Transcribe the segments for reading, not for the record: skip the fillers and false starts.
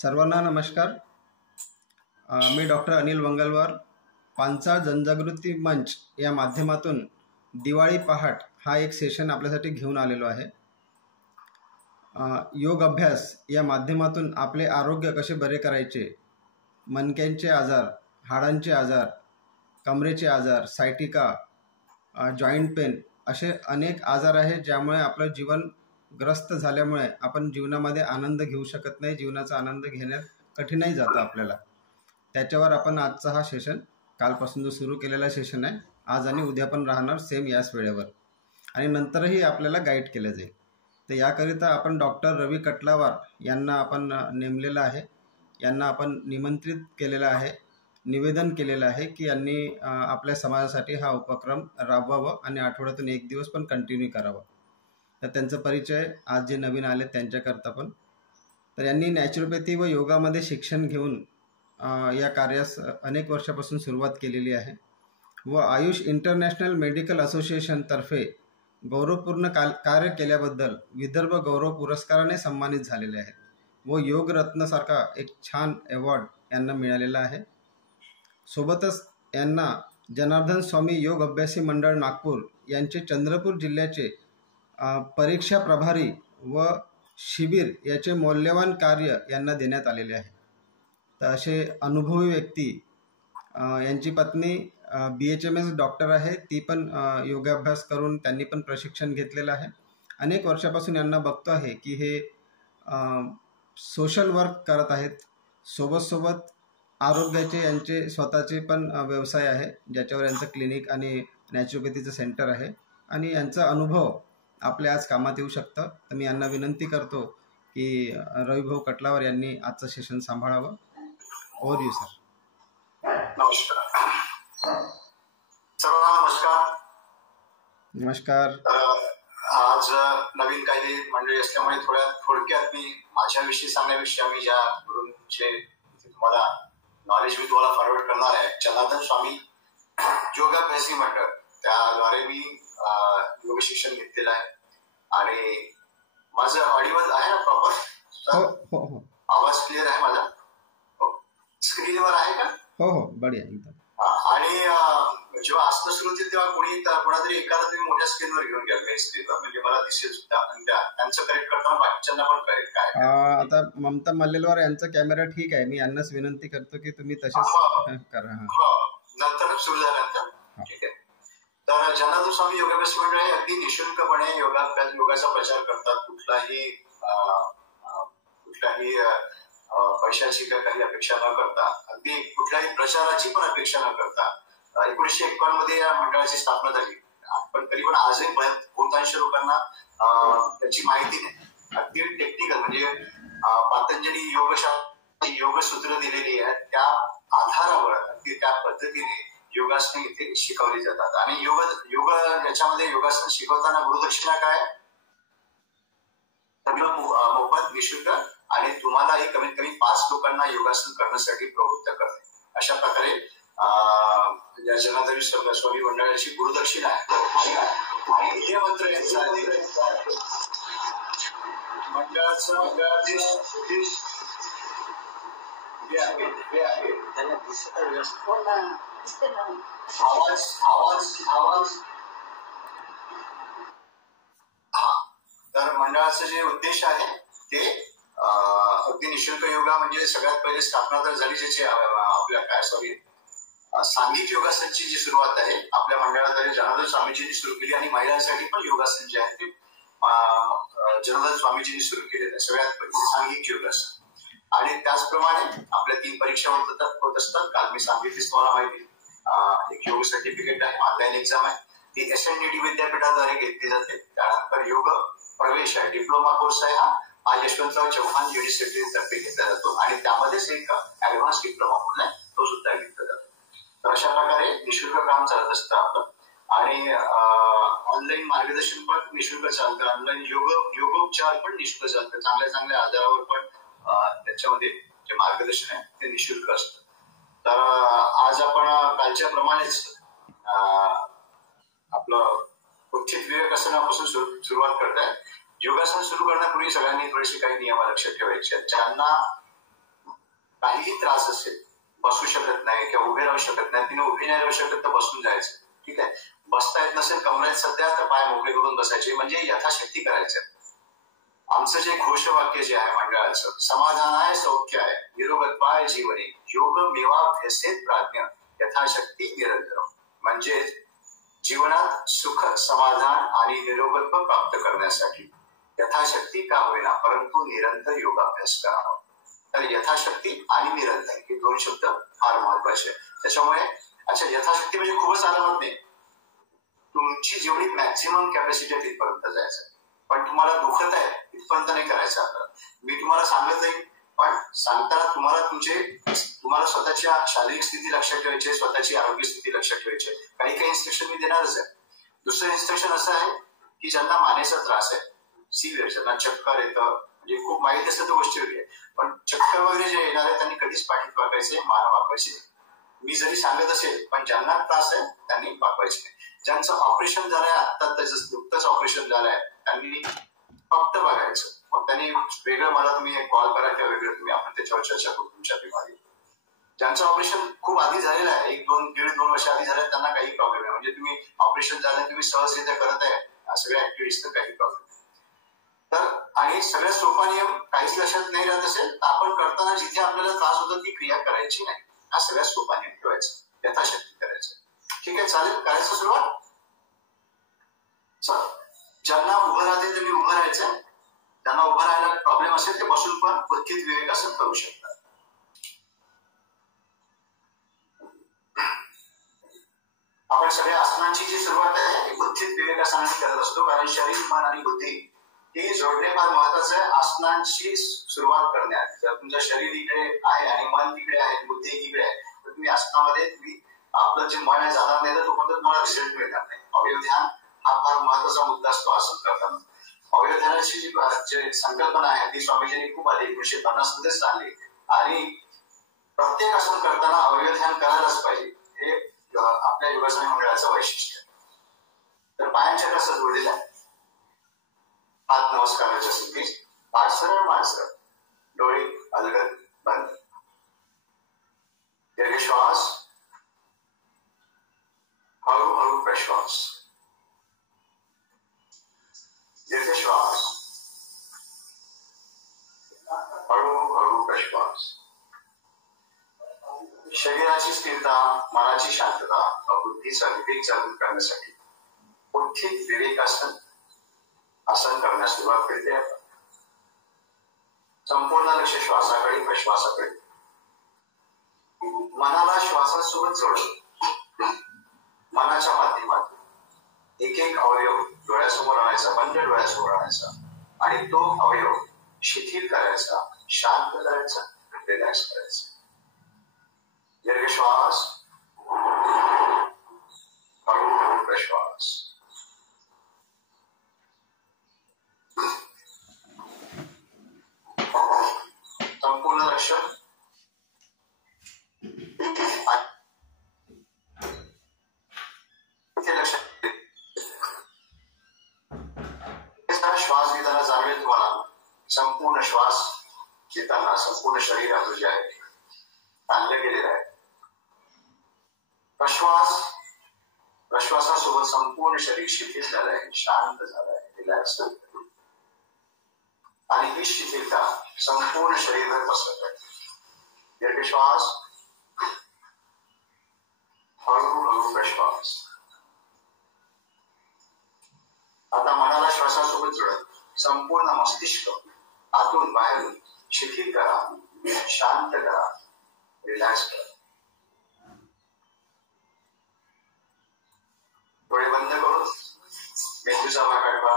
सर्वांना नमस्कार. मी डॉक्टर अनिल वंगलवार. पांचाळ जनजागृती मंच या माध्यमातून दिवाळी पहाट हा एक सेशन आपल्यासाठी घेऊन आलेलो आहे. योग अभ्यास या माध्यमातून आपले आरोग्य कसे बरे करायचे, मणक्यांचे आजार, हाडांचे आजार, कमरेचे आजार, सायटिका, जॉईंट पेन असे अनेक आजार आहेत ज्यामुळे आपलं जीवन ग्रस्त झाल्यामुळे आपण जीवनामध्ये आनंद घेऊ शकत नाही. जीवनाचा आनंद घेण्यात कठीणाई जातं आपल्याला. त्याच्यावर आपण आजचा हा सेशन, कालपासून जो सुरू केलेला सेशन आहे, आज आणि उद्या पण राहणार सेम याच वेळेवर, आणि नंतरही आपल्याला गाईड केलं जाईल. तर याकरिता आपण डॉक्टर रवी कटलावार यांना आपण नेमलेलं आहे. यांना आपण निमंत्रित केलेलं आहे, निवेदन केलेलं आहे की यांनी आपल्या समाजासाठी हा उपक्रम राबवावा आणि आठवड्यातून एक दिवस पण कंटिन्यू करावा. तर त्यांचा परिचय आज जे नवीन आले त्यांच्याकरता पण. तर यांनी नॅचरोपॅथी व योगामध्ये शिक्षण घेऊन या कार्यास अनेक वर्षापासून सुरुवात केलेली आहे व आयुष इंटरनॅशनल मेडिकल असोसिएशनतर्फे गौरवपूर्ण कार्य केल्याबद्दल विदर्भ गौरव पुरस्काराने सन्मानित झालेले आहेत व योगरत्नसारखा एक छान अवॉर्ड यांना मिळालेला आहे. सोबतच यांना जनार्दन स्वामी योग अभ्यासी मंडळ नागपूर यांचे चंद्रपूर जिल्ह्याचे परीक्षा प्रभारी व शिबिर याचे मौल्यवान कार्य यांना देण्यात आलेले आहे. तर असे अनुभवी व्यक्ती, यांची पत्नी BHMS डॉक्टर आहे, ती पण योगाभ्यास करून त्यांनी पण प्रशिक्षण घेतलेलं आहे. अनेक वर्षापासून यांना बघतो आहे की हे सोशल वर्क करत आहेत. सोबत आरोग्याचे यांचे स्वतःचे पण व्यवसाय आहे ज्याच्यावर यांचं क्लिनिक आणि नॅचरोपॅथीचं सेंटर आहे आणि यांचा अनुभव आपल्या आज कामात येऊ शकतं. तर मी यांना विनंती करतो की रविभाऊ कटलावार यांनी आजचं सेशन सांभाळावं. Over you sir. नमस्कार सर्वांना. नमस्कार. नमस्कार. आज नवीन काही मंडळी असल्यामुळे थोडक्यात मी माझ्याविषयी सांगण्याविषयी आम्ही ज्या गुरूंचे तुम्हाला नॉलेज मी तुम्हाला फॉरवर्ड करणार आहे, जनार्दन स्वामी योगाभ्यासी मंडळ, त्याद्वारे मी योग शिक्षण घेतलेलं आहे. आणि माझं ऑडिओ आहे ना प्रॉपर? हो. आवाज क्लिअर आहे माझा? स्क्रीनवर आहे का? हो बढिया एकदम. आणि जेव्हा आसनं सुरू होतील तेव्हा कोणातरी एखादा तुम्ही मोठ्या स्क्रीनवर घेऊन घ्या, मेन स्क्रीनवर, म्हणजे मला दिसेल सुद्धा. त्यांचं करेक्ट करताना बाकीच्यांना पण करेक्ट काय. आता ममता मल्लेलवार यांचा कॅमेरा ठीक आहे. मी यांनाच विनंती करतो की तुम्ही तसेच करा. नंतर सुरू झाल्यानंतर ठीक आहे. तर जनार्दन स्वामी योगाभ्यासी मंडळ हे अगदी निशुल्कपणे योगाचा प्रचार करतात. कुठलाही पैशाची काही अपेक्षा न करता, अगदी कुठल्याही प्रचाराची पण अपेक्षा न करता 1951 मध्ये या मंडळाची स्थापना झाली. पण तरी पण आजही बहुतांश लोकांना त्याची माहिती नाही. अगदी टेक्निकल म्हणजे पातंजली योगसूत्र दिलेली आहेत, त्या आधारावर अगदी त्या पद्धतीने योगासने इथे शिकवली जातात. आणि योग याच्यामध्ये योगासन शिकवताना गुरुदक्षिणा काय? सगळं मोफत, निशुल्क, आणि तुम्हालाही कमीत कमी 5 लोकांना योगासन करण्यासाठी प्रवृत्त करते. अशा प्रकारे या जनार्दन स्वामी मंडळाची गुरुदक्षिणा आहे. आणि हे मंत्र यांचा मंडळाचं आवाज तर मंडळाचं जे उद्देश आहे ते अगदी निशुल्क योगा, म्हणजे सगळ्यात पहिले स्थापना तर झाली ज्याची आपल्या सांघिक योगासनची जी सुरुवात आहे आपल्या मंडळाद्वारे जनार्दन स्वामीजींनी सुरू केली. आणि महिलांसाठी पण योगासन जे आहे ते जनार्दन स्वामीजींनी सुरू केलेलं आहे, सगळ्यात पहिले सांघिक योगासन. आणि त्याचप्रमाणे आपल्या 3 परीक्षा होत असतात. काल मी सांगितलीच तुम्हाला माहिती. एक योग सर्टिफिकेट आहे, ऑनलाईन एक्झाम आहे, ती SNDT विद्यापीठाद्वारे घेतली जाते. त्यानंतर योग प्रवेश आहे, डिप्लोमा कोर्स आहे, हा यशवंतराव चव्हाण युनिव्हर्सिटी तर्फे घेतला जातो. आणि त्यामध्येच एक ऍडव्हान्स डिप्लोमा म्हणून आहे, तो सुद्धा घेतला जातो. तर अशा प्रकारे निशुल्क काम चालत असतं आपलं. आणि ऑनलाईन मार्गदर्शन पण निशुल्क चालतं, ऑनलाईन योगोपचार पण निशुल्क चालतं. चांगल्या आजारावर पण त्याच्यामध्ये जे मार्गदर्शन आहे ते निशुल्क असतं. तर आज आपण कालच्या प्रमाणेच आपलं उत्थित विवेकासनापासून सुरुवात करताय. योगासन सुरू करण्यापूर्वी सगळ्यांनी थोडेसे काही नियम लक्षात ठेवायचे. ज्यांना काहीही त्रास असेल, बसू शकत नाही किंवा उभे राहू शकत नाही, तिने उभे नाही राहू शकत तर बसून जायचं. ठीक आहे. बसता येत नसेल कमरेत सध्या तर पाय मोकळे करून बसायचे, म्हणजे यथाशक्ती करायचं. आमचं जे घोषवाक्य जे आहे मंडळाचं, समाधान आहे, सौख्य आहे, निरोगत्वाय जीवने, योग मेवाभ्यसेत प्राज्ञ, यथाशक्ती निरंतर. म्हणजे जीवनात सुख, समाधान आणि निरोगत्व प्राप्त करण्यासाठी यथाशक्ती का होईना परंतु निरंतर योगाभ्यास करावा. तर यथाशक्ती आणि निरंतर हे दोन शब्द फार महत्वाचे. त्याच्यामुळे अच्छा, यथाशक्ती म्हणजे खूपच आरामात नाही, तुमची जेवढी मॅक्झिमम कॅपॅसिटी आहे तिथपर्यंत जायचं. पण तुम्हाला दुखत आहे तिथपर्यंत नाही करायचं. आता मी तुम्हाला सांगत जाईल, पण सांगताना तुम्हाला स्वतःच्या शारीरिक स्थिती लक्षात ठेवायची, स्वतःची आरोग्य स्थिती लक्षात ठेवायची. काही इन्स्ट्रक्शन मी देणारच आहे. दुसरं इन्स्ट्रक्शन असं आहे की ज्यांना मानेचा त्रास आहे, सिव्हिअर, ज्यांना चक्कर येतं, म्हणजे खूप माहिती असतं तर गोष्टी वेगळी आहे, पण चक्कर वगैरे जे येणार आहे त्यांनी कधीच पाठीत वाकायचे, मान वाकवायचे. मी जरी सांगत असेल पण ज्यांना त्रास आहे त्यांनी वाकवायचे नाही. ज्यांचं ऑपरेशन झालंय, आता नुकतंच ऑपरेशन झालंय, त्यांनी फक्त बघायचं. मग त्यांनी वेगळं मला तुम्ही कॉल करा किंवा वेगळं तुम्ही आपण त्याच्यावर चर्चा करू तुमच्या बिमारी. ज्यांचं ऑपरेशन खूप आधी झालेलं आहे, 1-2 वर्ष आधी झालं, त्यांना काही प्रॉब्लेम आहे. म्हणजे तुम्ही ऑपरेशन झालं, तुम्ही सहजरित्या करत आहे सगळ्या ऍक्टिव्हिटीज, तर काही प्रॉब्लेम. तर आणि सगळ्यात सोपा नियम काहीच लक्षात नाही राहत असेल तर आपण करताना जिथे आपल्याला त्रास होतो ती क्रिया करायची नाही. हा सगळ्यात सोपा नियम ठेवायचा, यथाशक्ती करायचं. ठीक आहे, चालेल, करायचं सुरुवात. चल, ज्यांना उभं राहते त्यांनी उभं राहायचं. ज्यांना उभं राहायला प्रॉब्लेम असेल ते बसून पण उत्थित विवेकासन करू शकतात. आपण सगळ्या आसनांची जी सुरुवात आहे ती उत्थित विवेकासनाने करत असतो, कारण शरीर, मन आणि बुद्धी हे जोडणे फार महत्वाचं आहे आसनांची सुरुवात करण्यात. जर तुमचं शरीर इकडे आहे आणि मन तिकडे आहे, बुद्धी इकडे आहे, तर तुम्ही आसनामध्ये आपलं जे मन आहे जाणार नाही तर तोपर्यंत तुम्हाला रिझल्ट मिळणार नाही. अवयव ध्यान हा फार महत्वाचा मुद्दा असतो आसन करताना. अवयव ध्यानाची जी संकल्पना आहे ती स्वामीजींनी खूप आधी 1950 मध्येच आणली, आणि प्रत्येक आसन करताना अवयव ध्यान करायलाच पाहिजे. हे आपल्या योगासन मंडळाचं वैशिष्ट्य आहे. तर पायांच्या कसं जोडलेलं आहे, हात नमस्काराच्या स्थितीत, पाठ सरळ, मान सरळ, डोळे अलगद बंद, दीर्घ श्वास, हळूहळू प्रश्वास, दीर्घ श्वास, हळूहळू प्रश्वास. शरीराची स्थिरता, मनाची शांतता, बुद्धीचा विवेक जागृत करण्यासाठी उत्थित विवेकासन आसन करण्यास सुरुवात करते. आपण संपूर्ण लक्ष श्वासाकडे, प्रश्वासाकडे. मनाला श्वासासोबत जोडत मनाच्या माध्यमातून एक एक अवयव डोळ्यासमोर आणायचा, बंद डोळ्यासमोर आणायचा, आणि तो अवयव शिथिल करायचा, शांत करायचा, रिलॅक्स करायचा. दीर्घ श्वास, हळूहळू प्रश्वास. संपूर्ण लक्ष श्वास घेताना जाणवेल तुम्हाला, संपूर्ण श्वास घेताना संपूर्ण शरीरात जे आहे ताणलं गेलेलं आहे. प्रश्वासासोबत संपूर्ण शरीर शिथिल झालं आहे, शांत झालं आहे, रिलॅक्स. आणि ही शिथिलता संपूर्ण शरीरात पसरत आहे. दीर्घ श्वास, हळूहळू प्रश्वास. आता मनाला श्वासासोबत जोडत संपूर्ण मस्तिष्क आतून बाहेरून शिथिल करा, शांत करा, रिलॅक्स करा. डोळे बंद करून मेंदूचा भाग आडवा,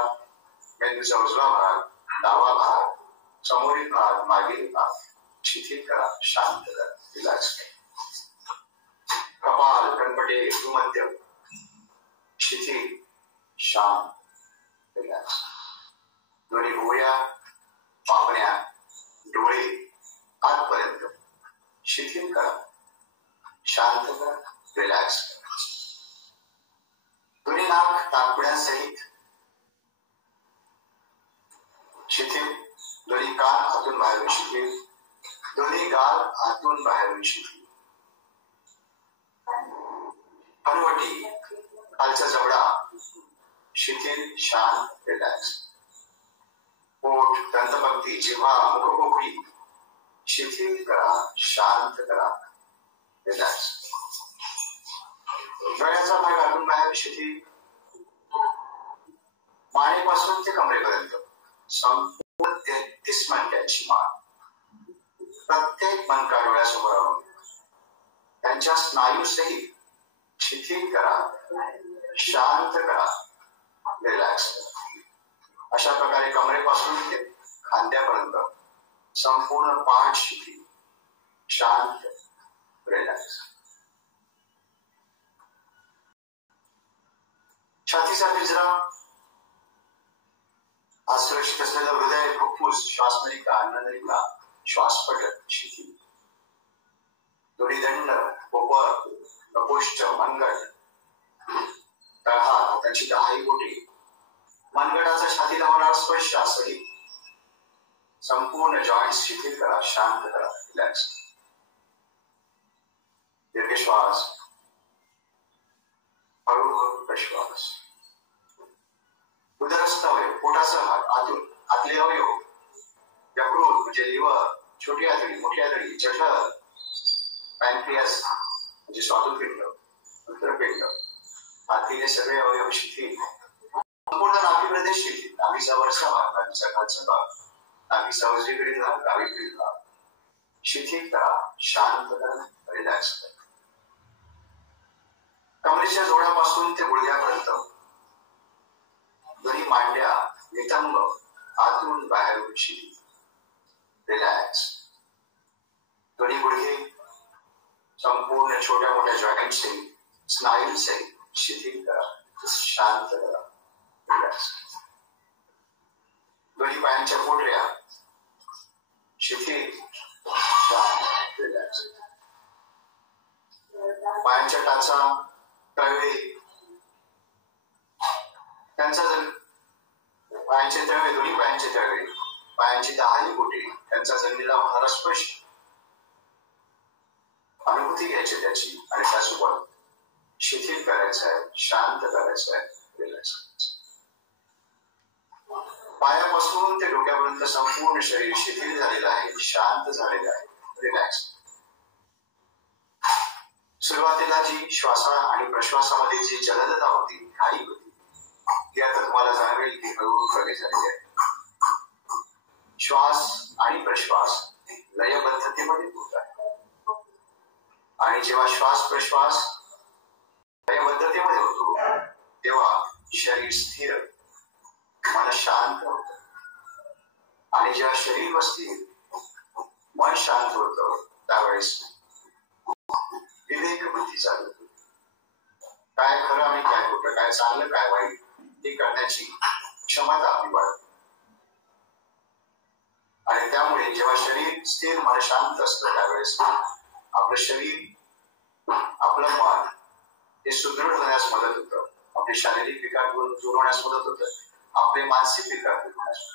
मेंदूचा उजवा भाग, डावा भाग, समोरील भाग, मागील भाग शिथिल करा, शांत करा, रिलॅक्स करा. कपाल, कणपटे, भूमध्य शिथिल, शांत, रिलॅक्स. दोन्ही भुवया, पापण्या, डोळे आतपर्यंत शिथिल करा, शांत करा, रिलॅक्स करा. दोन्ही नाक नाकपुड्यांसहित शिथिल, दोन्ही कान आतून बाहेरून शिथिल, दोन्ही गाल आतून बाहेरून शिथिल, हनुवटी खालचा जबडा शिथिल, शांत, रिलॅक्स. पोट, दंतपंक्ती, जिव्हा, मुखपोकळी शिथिल करा, शांत करा, रिलॅक्स. डोळ्याचा भाग आतून बाहेर शिथिल, मानेपासून ते कमरेपर्यंत संपूर्ण 33 मणक्यांची मान. प्रत्येक मणका डोळ्यासमोर आणून त्यांच्या स्नायू सहित शिथिल करा, शांत करा, रिलॅक्स. अशा प्रकारे कमरेपासून ते खांद्यापर्यंत संपूर्ण पाठ शिथिल, शांत, रिलॅक्स. छातीचा पिंजरा, असुरक्षित असलेलं हृदय, फुफ्फुस, श्वासनलिका, अन्ननलिका, श्वासपटल शिथिल. दोन्ही दंड, पोपट, कपोष्ठ, मनगट, तळहात, त्यांची 10 बोटे, मनगटाचा छातीला होणारा स्पर्श सहित संपूर्ण जॉईंट शिथिल करा, शांत करा, रिलॅक्स. दीर्घ श्वास, हळूहळू प्रश्वास. उदरस्थ अवयव, पोटाचा भाग, आतून आतले अवयव, यकृत म्हणजे लिव्हर, छोटी आतडी, मोठी आतडी, जठर, पॅनक्रियास म्हणजे स्वादुपिंड, मूत्रपिंड, आतले सगळे अवयव शिथिल. संपूर्ण नाभी प्रदेश शिथिल. नाभीचा वरचा भाग, नाभीचा खालचा भाग, नाभीचा उजवीकडील भाग, डावीकडील भाग शिथिल करा, शांत करा, रिलॅक्स करा. कमरेच्या जोडापासून ते गुडघ्यापर्यंत दोन्ही मांड्या, नितंब, आतून बाहेरून शिथिल, रिलॅक्स. दोन्ही गुडघे संपूर्ण छोट्या मोठ्या जॉईंटचे, स्नायूंचे शिथिल करा, शांत करा, रिलॅक्स. दोन्ही पायांच्या पोटऱ्या शिथिल, शांत, रिलॅक्स. पायांच्या टाचा, तळवे, त्यांचा पायांचे तळवे, दोन्ही पायांचे तळवे, पायांची 10 बोटे, त्यांचा जमिनीला होणारा स्पर्श अनुभूती घ्यायची त्याची, आणि त्यासोबत शिथिल करायचं आहे, शांत करायचं आहे, रिलॅक्स करायचं. पायापासून ते डोक्यापर्यंत संपूर्ण शरीर शिथिल झालेलं आहे, शांत झालेलं आहे, रिलॅक्स. सुरुवातीला जी श्वासा आणि प्रश्वासामध्ये जी जलदता होती, घाई होती, ती आता तुम्हाला जाणवेल की हळूहळू कमी झालेली आहे. श्वास आणि प्रश्वास लयबद्धतेमध्ये होत आहे, आणि जेव्हा श्वास प्रश्वास लयबद्धतेमध्ये होतो तेव्हा शरीर स्थिर, मन शांत होतं, आणि जेव्हा शरीर स्थिर, मन शांत होतं त्यावेळेस विवेक बुद्धी चालू होती. काय खरं आणि काय खोटं, काय चांगलं काय वाईट हे करण्याची क्षमता आपली वाढते. आणि त्यामुळे जेव्हा शरीर स्थिर, मन शांत असतं त्यावेळेस आपलं शरीर, आपलं मन हे सुदृढ होण्यास मदत होतं, आपले शारीरिक विकार दूर होण्यास मदत होतं, आपले मानसिक विकार दूर होण्यास मदत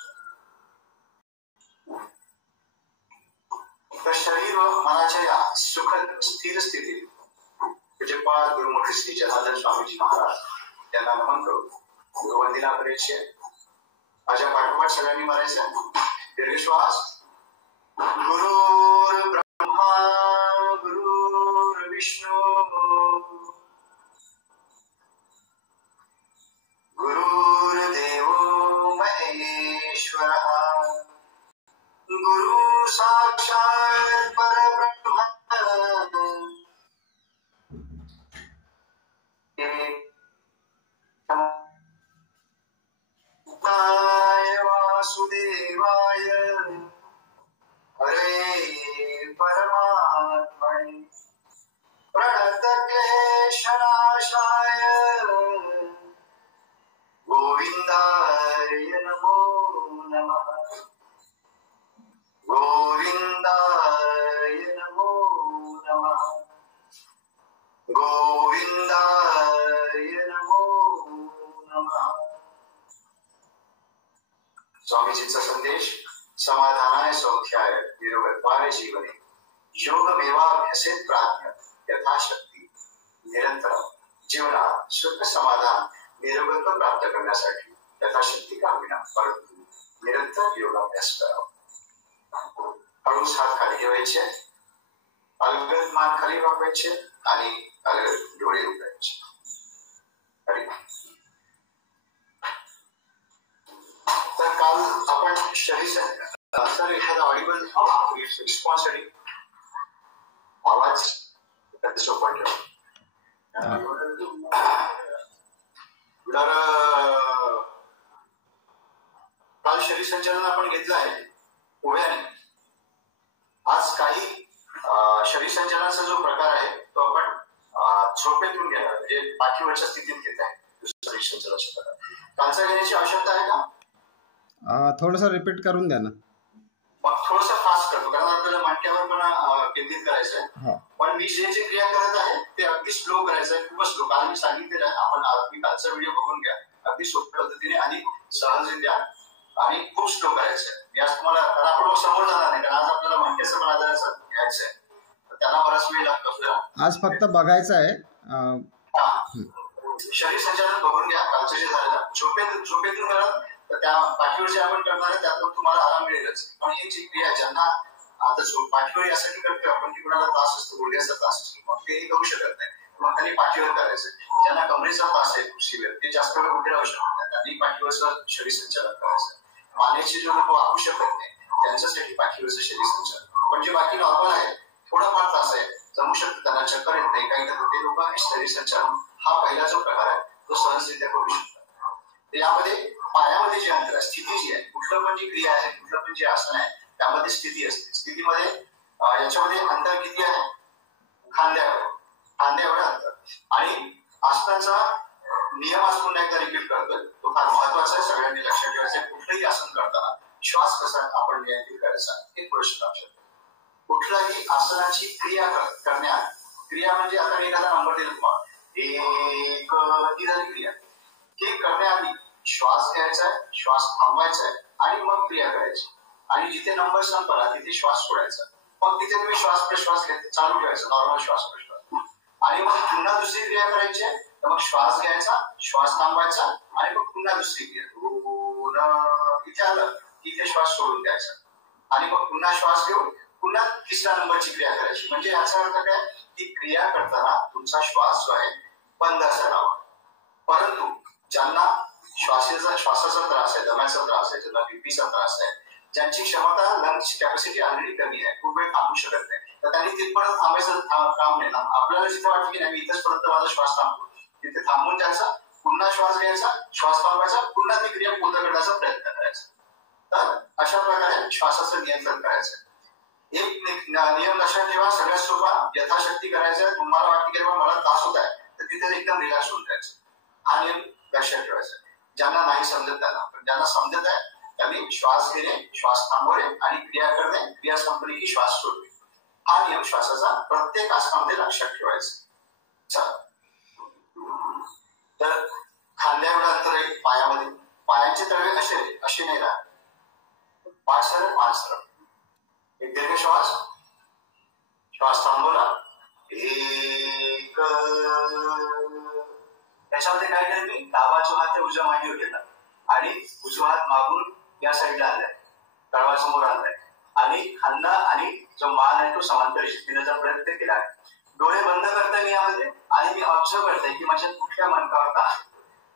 होतं. तर शरीर व मनाच्या या सुखद स्थिर स्थितीत पूज्यपाद गुरुमुखी श्री जनार्दन स्वामीजी महाराज यांना नमन करू, गुरुवंदना करायची. माझ्या पाठोपाठ सगळ्यांनी म्हणायचं दीर्घ श्वास. गुरुर् ब्रह्मा गुरुर्विष्णू गुरुर्देवो महेश्वरः गुरु साक्षात् परब्रह्म वासुदेवाय हरे परमात्मने प्रणतक्लेशनाशाय गोविंदाय नमो नमः. गोविंदाय नमो नमः. गोविंदाय नमो नमः. स्वामीजींचा संदेश समाधानाय सौख्याय निरोगत्वाय जीवने योगमेवाभ्यसेत प्राज्ञ यथाशक्ती निरंतर जीवनात सुख समाधान निरोगत्व प्राप्त करण्यासाठी यथाशक्ती का होईना परंतु निरंतर योगाभ्यास करावा. हळूच हात खाली ठेवायचे, अलगद मान खाली वाकवायचे आणि अलगद डोळे उघडायचे. तर काल आपण शरीर सर एखादा ऑडिबल रिस्पॉन्स साठी आवाज सोपा ठेवा. तर काल शरीर संचालन आपण घेतलं आहे पोळ्याने. आज काही शरीर संचालनाचा जो प्रकार आहे तो आपण झोपेतून घेणार, म्हणजे पाठीवरच्या स्थितीत घेत आहे शरीर संचालनाचा प्रकार. कालचा घेण्याची आवश्यकता आहे का? थोडस रिपीट करून द्या ना. मग थोडस फास्ट करतो कारण आपल्याला मांडक्यावर पण केंद्रित करायचं आहे. पण मी जे क्रिया करत आहे ते अगदी स्लो करायचं आहे, खूपच स्लो. कारण मी सांगितलेलं आहे, आपण कालचा व्हिडिओ बघून घ्या, अगदी सोप्या पद्धतीने आणि सहजरित्या आणि खूप स्लो करायचं आहे. मी आज तुम्हाला कारण आपण समोर जाणार नाही, कारण आज आपल्याला मांडक्याचं पण आधाराचं घ्यायचं आहे, त्याला बराच वेळ लागतो आपल्याला. आज फक्त बघायचं आहे. शरीर संचालन बघून घ्या. कालचं जे झालेलं झोपेतून करत तर त्या पाठीवर जे आपण करणार आहे त्यातून तुम्हाला आराम मिळेलच. पण ही जी क्रिया ज्यांना आता पाठीवर यासाठी करतोय आपण की कुणाला त्रास असतो, गुडघ्याचा त्रास असतो, मग तेही करू शकत नाही, मग त्यांनी पाठीवर करायचं. ज्यांना कमरेचा त्रास आहे कुर्सीवर, ते जास्त वेळ उभे राहू शकत नाही, त्यांनी पाठीवरचं शरीर संचालन करायचं. मानेचे जे लोक वाकू शकत नाही त्यांच्यासाठी पाठीवरचं शरीर संचालन. पण जे बाकी नॉर्मल आहे, थोडाफार त्रास आहे, जमू शकतं, त्यांना चक्कर येत नाही काही नाही, ते लोक शरीर संचालन हा पहिला जो प्रकार आहे तो सहजरित्या करू शकतात. यामध्ये पायामध्ये जे अंतर आहे, स्थिती जी आहे, कुठलं पण जी क्रिया आहे, कुठलं पण जे आसन आहे त्यामध्ये स्थिती असते. स्थितीमध्ये याच्यामध्ये अंतर किती आहे? खांद्यावर अंतर. आणि आसनाचा नियम आज पुन्हा एकदा रिपीट करतोय, तो फार महत्वाचा आहे, सगळ्यांनी लक्षात ठेवायचा. कुठलंही आसन करताना श्वास कसा आपण नियंत्रित करायचा एक प्रश्न लक्षात. कुठल्याही आसनाची क्रिया करण्यात, क्रिया म्हणजे आता एखादा नंबर दिला तुम्हाला, एक ती झाली क्रिया. हे करण्याआधी श्वास घ्यायचा आहे, श्वास थांबवायचा आहे आणि मग क्रिया करायची. आणि जिथे नंबर संपला तिथे श्वास सोडायचा, मग तिथे तुम्ही श्वास प्रश्वास चालू ठेवायचा, नॉर्मल श्वास प्रश्वास. आणि मग पुन्हा दुसरी क्रिया करायची आहे, तर मग श्वास घ्यायचा, श्वास थांबवायचा आणि मग पुन्हा दुसरी क्रिया. तिथे आलं तिथे श्वास सोडून द्यायचा आणि मग पुन्हा श्वास घेऊन पुन्हा तिसऱ्या नंबरची क्रिया करायची. म्हणजे याचा अर्थ काय, ती क्रिया करताना तुमचा श्वास जो आहे बंद असावा. परंतु ज्यांना श्वासाचा त्रास आहे, दम्याचा त्रास आहे, ज्यांना बीपीचा त्रास आहे, ज्यांची क्षमता लंग्सची कॅपॅसिटी ऑलरेडी कमी आहे, खूप वेळ थांबू शकत नाही, तर त्यांनी तिथपर्यंत थांबायचं काम नाही ना. आपल्याला जिथे वाटतं की नाही मी इथेच पर्यंत माझा श्वास थांबतो, तिथे थांबून त्याचा पुन्हा श्वास घ्यायचा, श्वास थांबवायचा, पुन्हा ती क्रिया पूर्ण करण्याचा प्रयत्न करायचा. तर अशा प्रकारे श्वासाचं नियंत्रण करायचं. एक नियम लक्षात ठेवा, सगळ्यात सोपा, यथाशक्ती करायचं. तुम्हाला वाटतं की मला त्रास होत आहे तर तिथे एकदम रिलॅक्स होऊन जायचं. हा नियम लक्षात ठेवायचा. ज्यांना नाही समजत त्यांना, पण ज्यांना समजत आहे त्यांनी श्वास घेणे, श्वास थांबवणे आणि क्रिया करणे, क्रिया संपली की श्वास सोडणे, हा नियम श्वासाचा प्रत्येक आसनामध्ये लक्षात ठेवायचा. तर खांद्यावर अंतर आहे पायामध्ये, पायाचे तळवे असे नाही राहत, पाच सरळ. एक दीर्घ श्वास, श्वास थांबवला, एक. त्याच्यामध्ये काय केलं मी, डावा जो हात उजव्या मांडीवर घेतला आणि उजवा हात मागून या साईडला आणलाय, तळवा समोर आणलाय आणि खांदा आणि जो मान आहे तो समांतर शिकण्याचा प्रयत्न केला. डोळे बंद करताना यामध्ये आणि मी ऑब्झर्व करतोय की माझ्या कुठल्या मनकावर का आहे.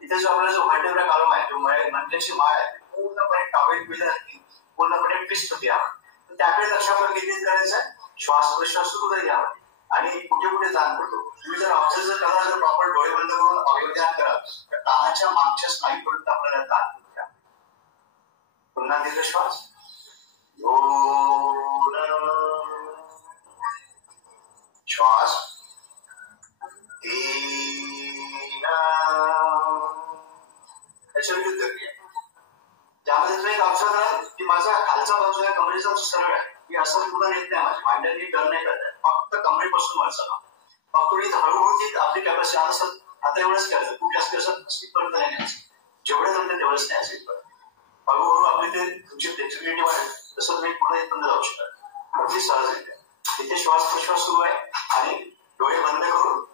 इथे जो आपला जो व्हर्टेब्रा कॉलम आहे, जो मनक्याची माळ आहे, पूर्णपणे टावेल पिळली, पूर्णपणे ट्विस्ट होती यावर. त्याकडे लक्षावर केंद्रित करायचं आहे. श्वास प्रश्वास सुरू करा यावर आणि कुठे कुठे ताण पडतो. तुम्ही जर ऑब्झर्व करा, जर प्रॉपर डोळे बंद करून अवयवध्यान कराल तर कानाच्या मागच्या स्नायूपर्यंत आपल्याला ताण पडतो. पुन्हा दीर्घ श्वास, श्वास, त्याच्या विरुद्ध क्रिया. त्यामध्ये तुम्ही एक ऑब्झर्व कराल की माझा खालचा बाजू आहे कमरेचा जो सरळ आहे, मी असं पुन्हा येत नाही, माझी मांड्यांनी टर्न नाही करत आहे, फक्त कमरेपासून वरचा. मग थोडी हळूहळू ती आपली कॅपॅसिटी आता एवढंच करायचं, खूप जास्त असं स्पीडपर्यंत नाही न्यायचं, जेवढे जमते तेवढंच न्यायचं इथपर्यंत. हळूहळू आपली ते तुमची फ्लेक्सिबिलिटी वाढेल, तसं तुम्ही पुन्हा इथपर्यंत जाऊ शकता अगदी सहजरित्या. इथे श्वास प्रश्वास सुरू आहे आणि डोळे बंद करून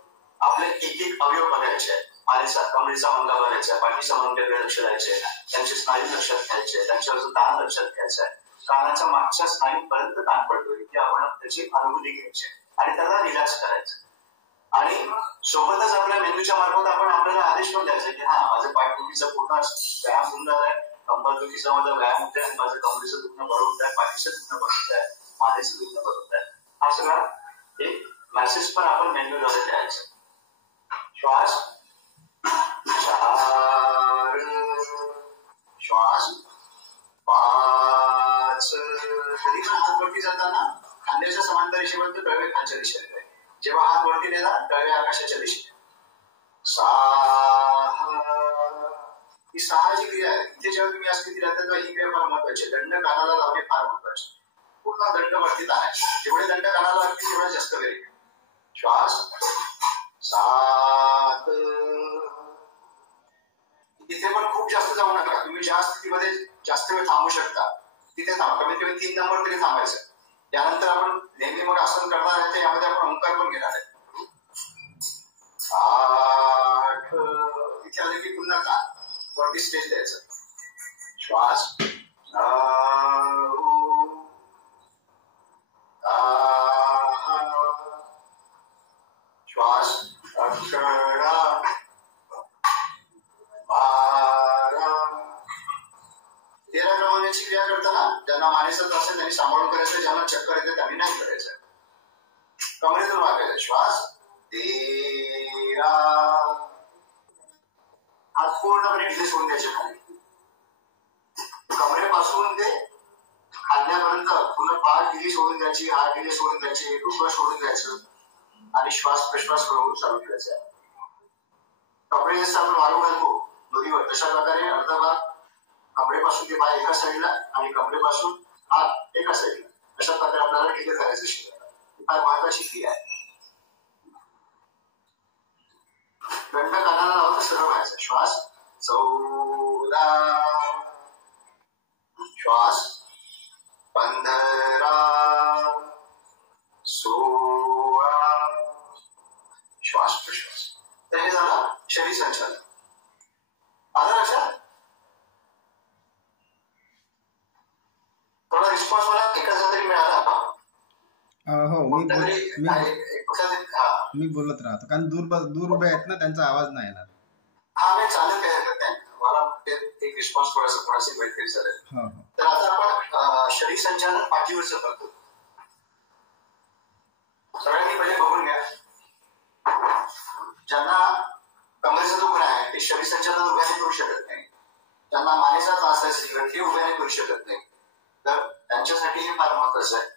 आपले एक एक अवयव बघायचे आहेत. मानेचा कमरेचा मंगा बघायचा, पाठीचा मंगेकडे लक्ष द्यायचे, त्यांचे स्नायू लक्षात घ्यायचे, त्यांच्यावरचं ताण लक्षात घ्यायचा आहे, कानाच्या मागच्या स्नायूपर्यंत ताण पडतोय की आपण त्याची अनुभूती घ्यायची आणि त्याला रिलॅक्स करायचं. आणि सोबतच आपल्या मेंदूच्या मार्फत आपण आपल्याला आदेश पण द्यायचा की हा माझं पाठदुखीचा पूर्ण व्यायाम होऊन झाला आहे, कंबरदुखीचा माझा व्यायाम होत आहे, माझं कमरेचं दुखणं बरं होत आहे, पाठीचं दुखणं बरं होत आहे, मानेचं दुखणं बरं होत आहे. हा सगळा एक मेसेज पण आपण मेंदूद्वारे द्यायचा. श्वास 4, श्वास 5. कधी पण हात वरती जाताना खांद्याच्या समांतर रेषेपर्यंत तळवे खालच्या दिशेने, जेव्हा हात वरती नेला तळवे आकाशाच्या दिशेने. 6. ही 6 जी क्रिया आहे, इथे जेव्हा तुम्ही या स्थितीत राहता तेव्हा ही क्रिया फार महत्वाची. दंड कानाला लावणे फार महत्वाचे. पूर्ण दंड वरती आहे, जेवढे दंड कानाला लागतील तेवढा जास्त वेळ. श्वास 7. इथे पण खूप जास्त जाऊ नका. तुम्ही ज्या स्थितीमध्ये जास्त वेळ थांबू शकता तिथे थांबा. कमीत कमी 3 नंबर तरी थांबायचं. त्यानंतर आपण नेहमी मग आसन करणार आहे, यामध्ये आपण ओंकार पण घेणार आहे. 8. इथे आले की पुन्हा का वरती स्टेज द्यायचं. श्वास 9. श्वास 11. 12. 13 क्रमांकाची क्रिया करताना ज्यांना मानेचा त्रास आहे त्यांनी सांभाळून करायचं, ज्यांना चक्कर येते त्यांनी नाही करायचं. कमरेतून वागायचं. श्वास 13. हात पूर्णपणे ढिले सोडून द्यायचे खाली. कमरेपासून ते खांद्यापर्यंत पुन्हा पाठ ढिली सोडून द्यायची, हात ढिले सोडून द्यायचे, डोकं सोडून द्यायचं आणि श्वास प्रश्वास करून चालू करायचा. कपडे जसं आपण वाळू घालतो नदीवर तशा प्रकारे अर्धा भाग कपडेपासून ते पाय एका साईडला आणि कपडेपासून हात एका साईडला, अशा प्रकारे आपल्याला ढिले करायचं शिकायला. ही फार महत्वाची क्रिया आहे. दंड कानाला लावता सरळ व्हायचा. श्वास 14. श्वास 15. 16. श्वास प्रश्वास. तर हे झालं शरीर संचालन. आलं लक्षात? थोडा रिस्पॉन्स मला एकाचा तरी मिळाला. हो, मी बोलत राहतो कारण दूर उभे आहेत ना, त्यांचा आवाज नाही येणार. हा मी चालत काय मला एक रिस्पॉन्स थोडासा कोणाशी मिळते चालेल. तर आता आपण शरीर संचालन पाठीवरचं करतो. सगळ्यांनी पहिले बघून घ्या. ज्यांना कमरेचं दुखणं आहे ते शरीर संचालन उभ्याने करू शकत नाही, ज्यांना मानेचा त्रास आहे ते उभ्याने करू शकत नाही, तर त्यांच्यासाठी हे फार महत्वाचं आहे.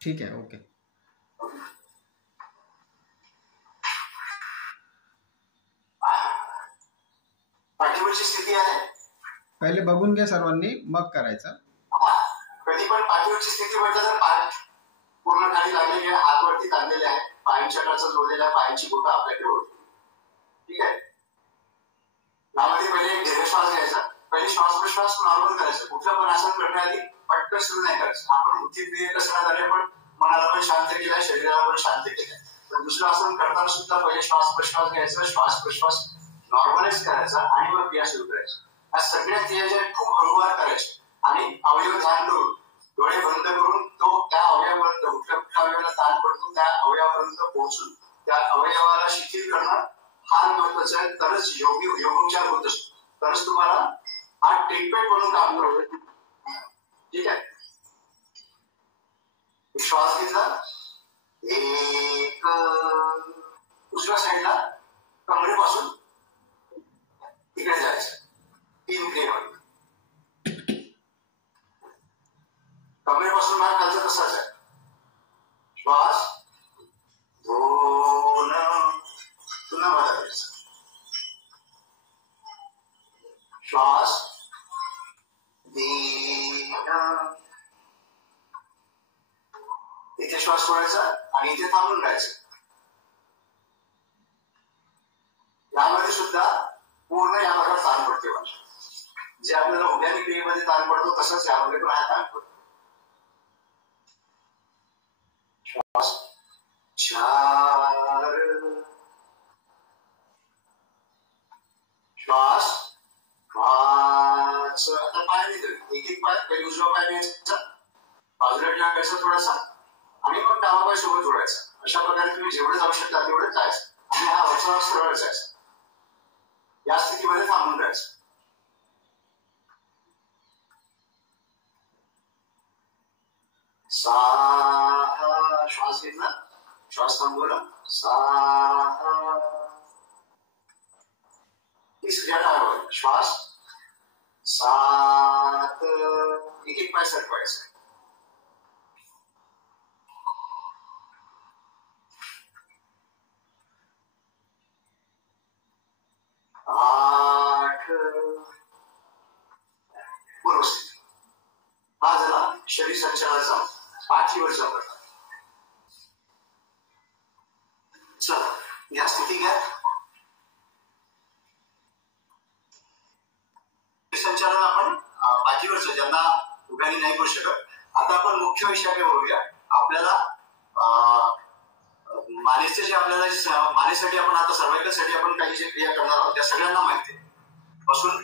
ठीक आहे, ओके. पाठीवरची स्थिती आहे, पहिले बघून घ्या सर्वांनी, मग करायचं. कधी पण पाठीवरची स्थिती म्हटलं तर पाठ पूर्ण खाली लागलेली आहे, हात वरती काढलेले आहे, पायांच्या टच जोडलेल्या, पायांची बोटं आपल्याकडे होती. ठीक आहे. यामध्ये पहिले दीर्घ श्वास घ्यायचा. पहिले श्वास प्रश्वास नॉर्मल करायचं. कुठलं पण आसन करण्याआधी पटकन सुरू नाही करायचं. आपण बुद्धिप्रिय कसरत आले पण मनाला पण शांत केलाय, शरीराला पण शांत केलंय. पण दुसरं आसन करताना सुद्धा पहिले श्वास प्रश्वास घ्यायचा, श्वास प्रश्वास नॉर्मलाइज करायचा आणि मग क्रिया सुरू करायची. या सगळ्या क्रिया ज्या खूप हळूवार करायच्या आणि अवयव ध्यान करून डोळे बंद करून तो त्या अवयवापर्यंत कुठल्या अवयवाला ताण पडतो त्या अवयवापर्यंत पोहोचून त्या अवयवाला शिथिल करणं फार महत्वाचं आहे. तरच योगोपचार होत असतो, तरच तुम्हाला हा ट्रीटमेंट म्हणून काम करतो. ठीक आहे. श्वास घेतला, एक, दुसऱ्या साईडला कमरेपासून इकडे जायचं. 3 क्रिया. कमरेपासून भाग खालचा तसाच आहे. श्वास 2, पुन्हा बदलायचा. श्वास 3, इथे श्वास सोडायचा आणि इथे थांबून राहायचं. यामध्ये सुद्धा पूर्ण या भागात ताण पडते. जे आपल्याला उभ्या क्रियेमध्ये ताण पडतो तसंच यामध्ये पण हा ताण पडतो. श्वास 4, श्वास 5. आता पाय देतो, एक एक पाय, पहिले उजवा पाय घ्यायचा, बाजूला टाकायचा थोडासा आणि मग डावा पाय सोबत जोडायचा. अशा प्रकारे तुम्ही जेवढं जाऊ शकता तेवढं जायचं आणि हा वरचा सरळ जायचा. या स्थितीमध्ये थांबून राहायचं. 6 श्वास घेतला, श्वास थांबवला, 6. श्वास 7. एक एक पाय सरकवायचा. 8. पूर्वस्थिती. हा झाला शरीर संचालनाचा पाठीवरचा प्रकार. चला या स्थिती घ्या. संचालन आपण पाठीवरचं, ज्यांना उभ्याने नाही करू शकत. आता आपण मुख्य विषयाकडे बघूया. आपल्याला मानेचे जे आपल्याला मानेसाठी आपण आता सर्वायकलसाठी आपण काही जे क्रिया करणार आहोत त्या सगळ्यांना माहिती आहे. बसून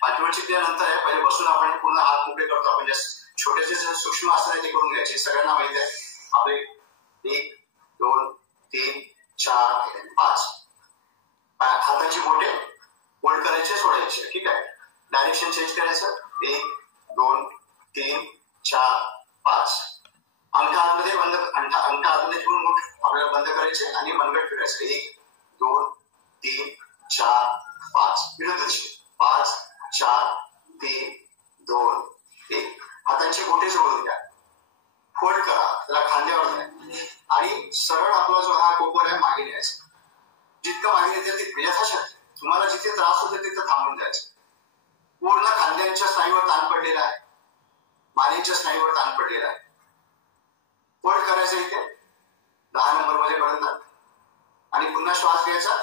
पाठीवरची क्रिया नंतर आहे. पहिले बसून आपण पूर्ण हात मोकळे करतो. आपण छोटेसे सूक्ष्म आसन आहे ते करून घ्यायचे. सगळ्यांना माहिती आहे. आपले 1 2 3 4 5 हाताची बोटे होल्ड करायचे, सोडायचे. ठीक आहे. डायरेक्शन चेंज करायचं. 1 2 3 4 5. अंक आतमध्ये बंद, अंक आतमध्ये ठेवून आपल्याला बंद करायचे आणि मनगट फिरायचं. 1 2 3 4 5. विरुद्ध दिशेने 5 4 3 2 1. हातांची बोटे जोडून द्या. फोल्ड करा, त्याला खांद्यावर द्या आणि सरळ आपला जो हा कोपर आहे मागे न्यायचा. जितकं मागे नेते तितकं यथाशक्ती. तुम्हाला जिथे त्रास होते तिथं थांबून द्यायचं. पूर्ण खांद्यांच्या स्नायूवर ताण पडलेला आहे, मानेच्या स्नायूवर ताण पडलेला आहे. फोल्ड करायचं इथे 10 नंबर मध्ये पर्यंत आणि पुन्हा श्वास घ्यायचा,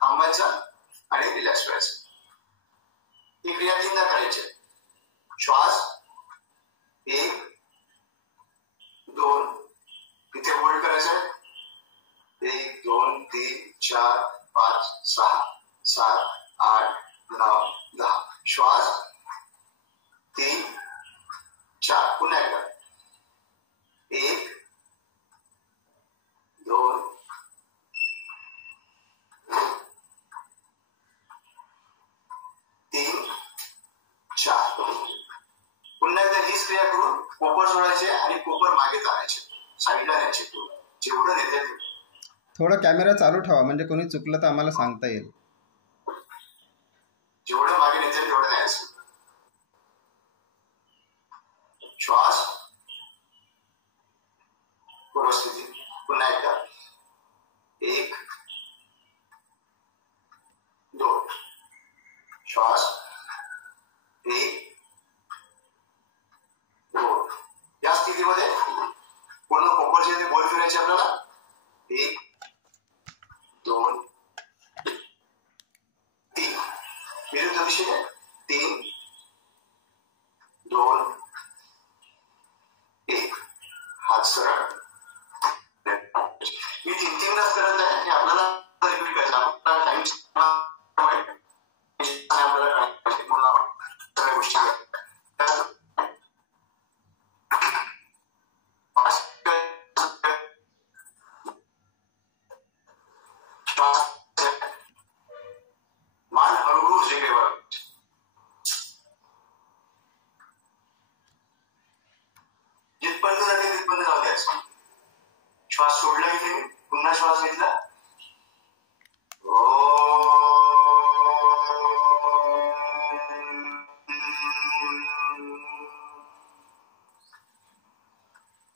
थांबायचा आणि रिलॅक्स व्हायचं. ही क्रिया 3दा करायची. श्वास 1 2 इथे होल्ड करायचं. 1 2 3 4 5 6 7 8 9 10. श्वास 3 4. पुन्हा एकदा 1 2 3 4. पुन्हा एकदा हीच क्रिया करून कोपर सोडायचे आणि कोपर मागे ताणायचे, साईडला न्यायचे. जेवढं नेते थोडं कॅमेरा चालू ठेवा म्हणजे कोणी चुकलं तर आम्हाला सांगता येईल. जेवढं मागे नेते तेवढं न्यायचं. श्वास पूर्वस्थिती. पुन्हा एकदा 1 2. श्वास 1 2. या स्थितीमध्ये पूर्ण कोपर जे ते बोल फिरायचे आपल्याला. 1 2 3. विरुद्ध दिशेने 3 2 1. हात सरळ. मी 3-3दाच करत आहे. हे आपल्याला रिपीट करायचं. आपला टाइम आपल्याला सगळ्या गोष्टी मान हळूहळू जिकडे जिथपर्यंत जाते तिथपर्यंत जाऊ द्यायचं. श्वास सोडला इथे, पुन्हा श्वास घेतला.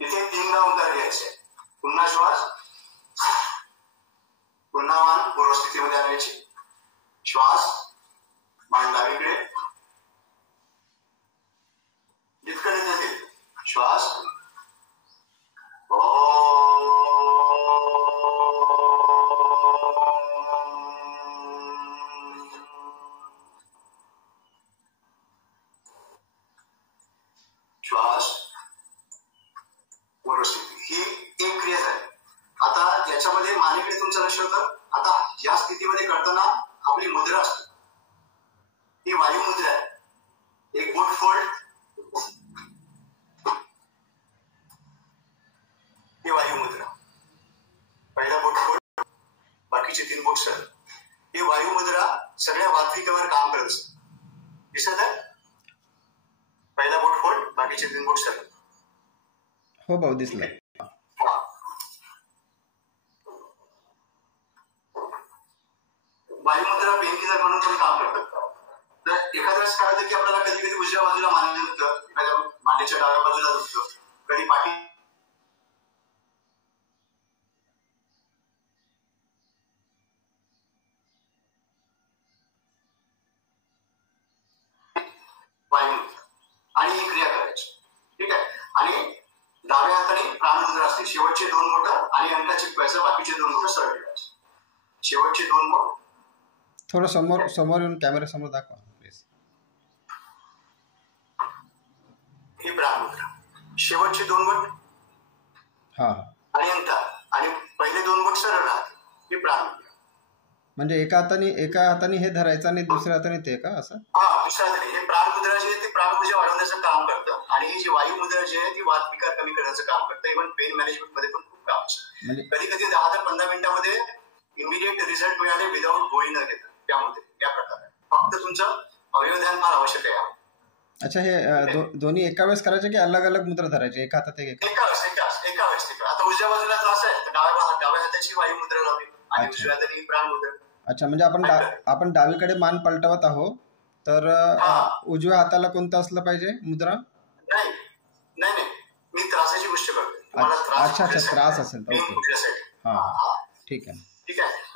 इथे 3दा ओंकार घ्यायचे. पुन्हा श्वास, पुन्हा मान पूर्वस्थितीमध्ये आणायची. श्वास, मान डावीकडे, जितकं देते ते. श्वास श्वास पूर्वस्थिती ही एक क्रिया झाली. आता याच्यामध्ये मानेकडे तुमचं लक्ष होतं. आता या स्थितीमध्ये करताना आपली मुद्रा असते, ही वायू मुद्रा आहे. एक बोट फोल्ड, ही वायू मुद्रा. पहिला बोट फोल्ड, बाकीचे 3 बोट सर. ही वायू मुद्रा सगळ्या वात्विकेवर काम करत असते. दिसत आहे? पहिला बोट फोल्ड, बाकीचे 3 बोट सर. हो भाऊ, दिसलं. वायुमुद्रा पेनकिलर म्हणून पण काम करतात. तर एखाद्या वेळेस काय होतं की आपल्याला कधी कधी उजव्या बाजूला मानेला दुखतं, एखाद्या मानेच्या डाव्या बाजूला दुखतं, कधी पाठी वायुमुद्रा आणि ही क्रिया करायची. ठीक आहे. आणि डाव्या हाताने प्राणमुद्रा असते. शेवटचे 2 बोट आणि अंगठा चिपकायचं, बाकीचे 2 बोट सरळ ठेवायचे. शेवटचे 2 बोट थोडं समोर येऊन कॅमेरा समोर दाखवा प्लीज. ही प्राणमुद्रा. शेवटचे 2 बोट हा आणि अंगठा आणि पहिले 2 बोट सरळ राहते. ही प्राणमुद्रा. म्हणजे एका हाताने हे धरायचं आणि दुसऱ्या हाताने ते का असं? हा, दुसऱ्या हाताने. हे प्राणमुद्रा जे आहे ते प्राणऊर्जा वाढवण्याचं काम करतं आणि ही जी वायुमुद्रा जी आहे ती वातविकार कमी करण्याचं काम करतं. इव्हन पेन मॅनेजमेंट मध्ये पण खूप काम असतं. म्हणजे कधी कधी 10 ते 15 मिनिटांमध्ये इमिडिएट रिझल्ट मिळाले विदाऊट गोळी न घेता. त्यामध्ये या प्रकारे फक्त तुमचं अवयवध्यान फार आवश्यक आहे. अच्छा, हे दोन्ही एका वेळेस करायचे की अलग अलग मुद्रा धरायचे? एका हातात एका वेळेस. आता उजव्या बाजूला त्रास आहे तर डाव्या हाताची वायुमुद्रा लावली आणि उजव्या हाताची प्राणमुद्रा. अच्छा, म्हणजे आपण डावीकडे मान पलटवत आहोत तर उजव्या हाताला कोणतं असलं पाहिजे मुद्रा? नाही, मी त्रासाची गोष्ट करतो. अच्छा, त्रास असेल तर ओके. हा, ठीक आहे.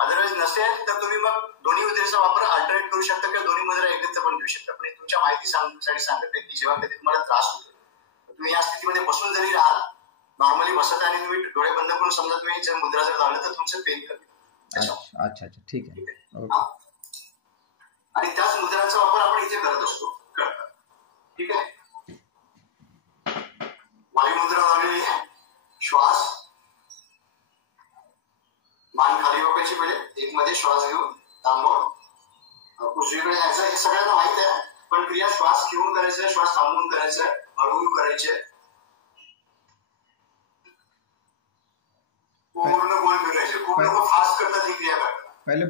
अदरवाईज नसेल तर तुम्ही मग दोन्ही मुद्रेचा वापर अल्टरनेट करू शकता किंवा दोन्ही मुद्रा एकत्र पण घेऊ शकता. पण तुमच्या माहितीसाठी सांगते की जेव्हा कधी तुम्हाला त्रास होतो तुम्ही या स्थितीमध्ये बसून जरी राहाल, नॉर्मली बसत आणि तुम्ही डोळे बंद करून समजा तुम्ही जर मुद्रा जर लावलं तर तुमचं पेन कमी. अच्छा, ठीक आहे. आणि त्याच मुद्रांचा वापर आपण इथे करत असतो. ठीक आहे. वायुमुद्रा लावलेली आहे. श्वास, मान खाली वाकायची पहिले. एक मध्ये श्वास घेऊन थांबवून उजवीकडे जायचं. हे सगळ्यांना माहित आहे, पण क्रिया श्वास घेऊन करायचं, श्वास थांबवून करायचं, हळूहळू करायचे. पूर्ण गोल फिरायचे. खूप लोक फास्ट करतात ही क्रिया करतात. पहिले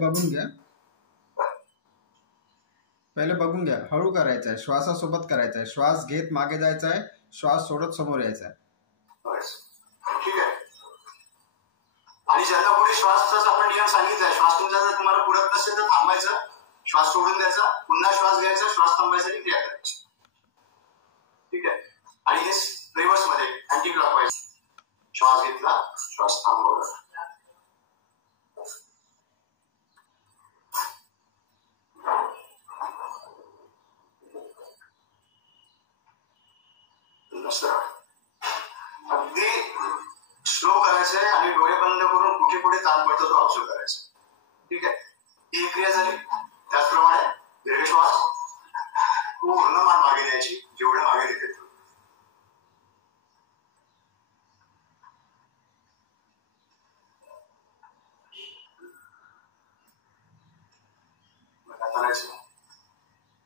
बघून घ्या. हळू करायचं आहे, श्वासासोबत करायचं आहे. श्वास घेत मागे जायचा आहे, श्वास सोडत समोर यायचा आहे. ठीक आहे. आणि ज्यांना पुढे श्वासचा आपण नियम सांगितलाय, श्वास तुमचा जर तुम्हाला पुरत नसेल तर थांबायचं, श्वास सोडून द्यायचा, पुन्हा श्वास घ्यायचा, श्वास थांबायचा आणि क्रिया करायची. ठीक आहे. आणि हे रिव्हर्स मध्ये अँटी क्लॉकवाईज. श्वास घेतला, श्वास थांबवला. अगदी स्लो करायचंय आणि डोळे बंद करून कुठे कुठे ताण पडतो तो ऑब्झर्व करायचा. ठीक आहे. ही क्रिया झाली. त्याचप्रमाणे दीर्घ श्वास, पूर्ण मान मागे द्यायची, जेवढं मागे देते.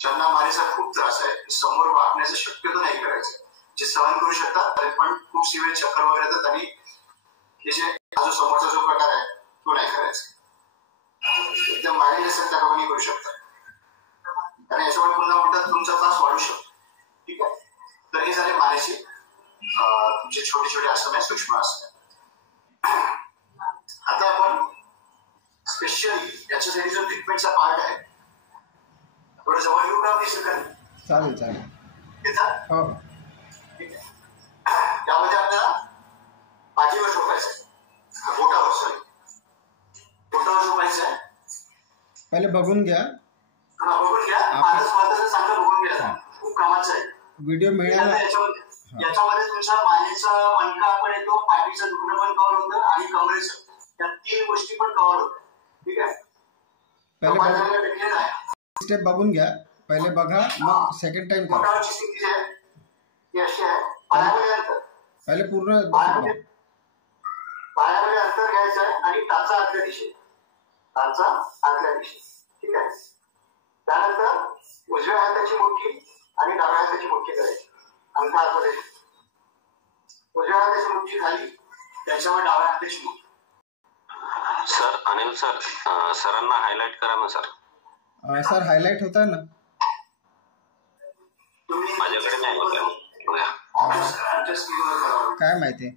ज्यांना मानेचा खूप त्रास आहे, समोर वाकण्याचं शक्यतो नाही करायचं. जे सहन करू शकतात तरी पण खूप सिव्हिअर चक्कर वगैरे येतात आणि हे जे जो समोरचा जो प्रकार आहे तो नाही करायचा. एकदम माइल्ड असेल त्या लोकांनी करू शकतात आणि याच्यामुळे पुन्हा उलटा तुमचा त्रास वाढू शकतो. ठीक आहे. तर हे झाले मानेचे तुमचे छोटे छोटे आसन आहे, सूक्ष्म आसन आहे. आता आपण स्पेशली याच्यासाठी जो ट्रीटमेंटचा पार्ट आहे थोडं जवळ येऊ का? चालेल. हो. ठीक आहे. त्यामध्ये आपल्याला पाठीवर झोपायचं आहे, बोटावर झोपायचं आहे. पहिले बघून घ्या. चांगलं बघून घ्या. खूप कामाचं आहे. व्हिडिओ मिळाला. याच्यामध्ये तुमच्या मानेचा मणका पण येतो, पाठीचं दुखणं पण कव्हर होतं आणि कमरेचं, या 3 गोष्टी पण कव्हर होतात. ठीक आहे. स्टेप बघून घ्या. पहिले बघा, मग सेकंड टाइम करा. बोटावरची स्थिती जी आहे ती अशी आहे. पायामध्ये अंतर, पहिले पूर्ण पायामध्ये अंतर घ्यायचं आहे आणि टाचा आतल्या दिशेने, टाचा आतल्या दिशेने. ठीक आहे. त्यानंतर उजव्या हाताची मुठ्ठी आणि डाव्या हाताची मुठ्ठी करायची, अंगठा आतमध्ये, उजव्या हाताची मुठ्ठी खाली, त्याच्यावर डाव्या हाताची मुठ्ठी. सर अनिल सर, सरांना हायलाइट करा ना सर. सर हायलाइट होत आहे ना, माझ्याकडे नाही होत. काय माहिती,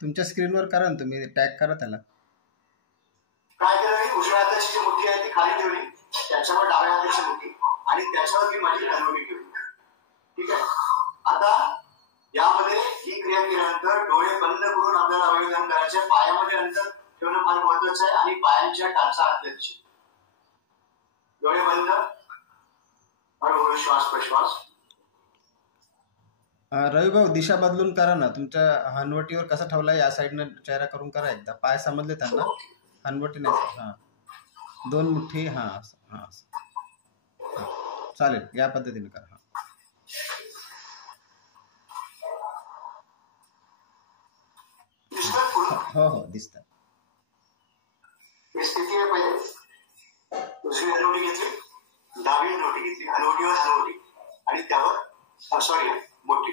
तुमच्या स्क्रीनवर करा ना, तुम्ही टॅग करा त्याला. काय केलं, उजव्या हाताची जी मुठ्ठी आहे ती खाली ठेवली, त्याच्यावर डाव्या हाताची मुठ्ठी आणि त्याच्यावर मी माझी हलवणी ठेवली. ठीक आहे. आता यामध्ये ही क्रिया केल्यानंतर डोळे बंद करून आपल्याला अवयवदान करायचे. पायामध्ये अंतर ठेवणं फार महत्वाचं आहे आणि पायांच्या टाचा आतल्या दिशेने. डोळे बंद, हळूहळू श्वास प्रश्वास. रवी भाऊ दिशा बदलून करा ना, तुमच्या हनवटीवर कसं ठेवला या साईडनं चेहरा करून करा एकदा. पाय समजले त्यांना, हनवटी नाही. हां, दोन मुठ्ठी. हां हां चालेल, या पद्धतीने करा. हां हो हो दिसत. स्थिती आहे. पहिले उजवी हनवटी घेतली, डावी हनवटी घेतली, हनवटीवर हनवटी आणि त्यावर सॉरी मोठी,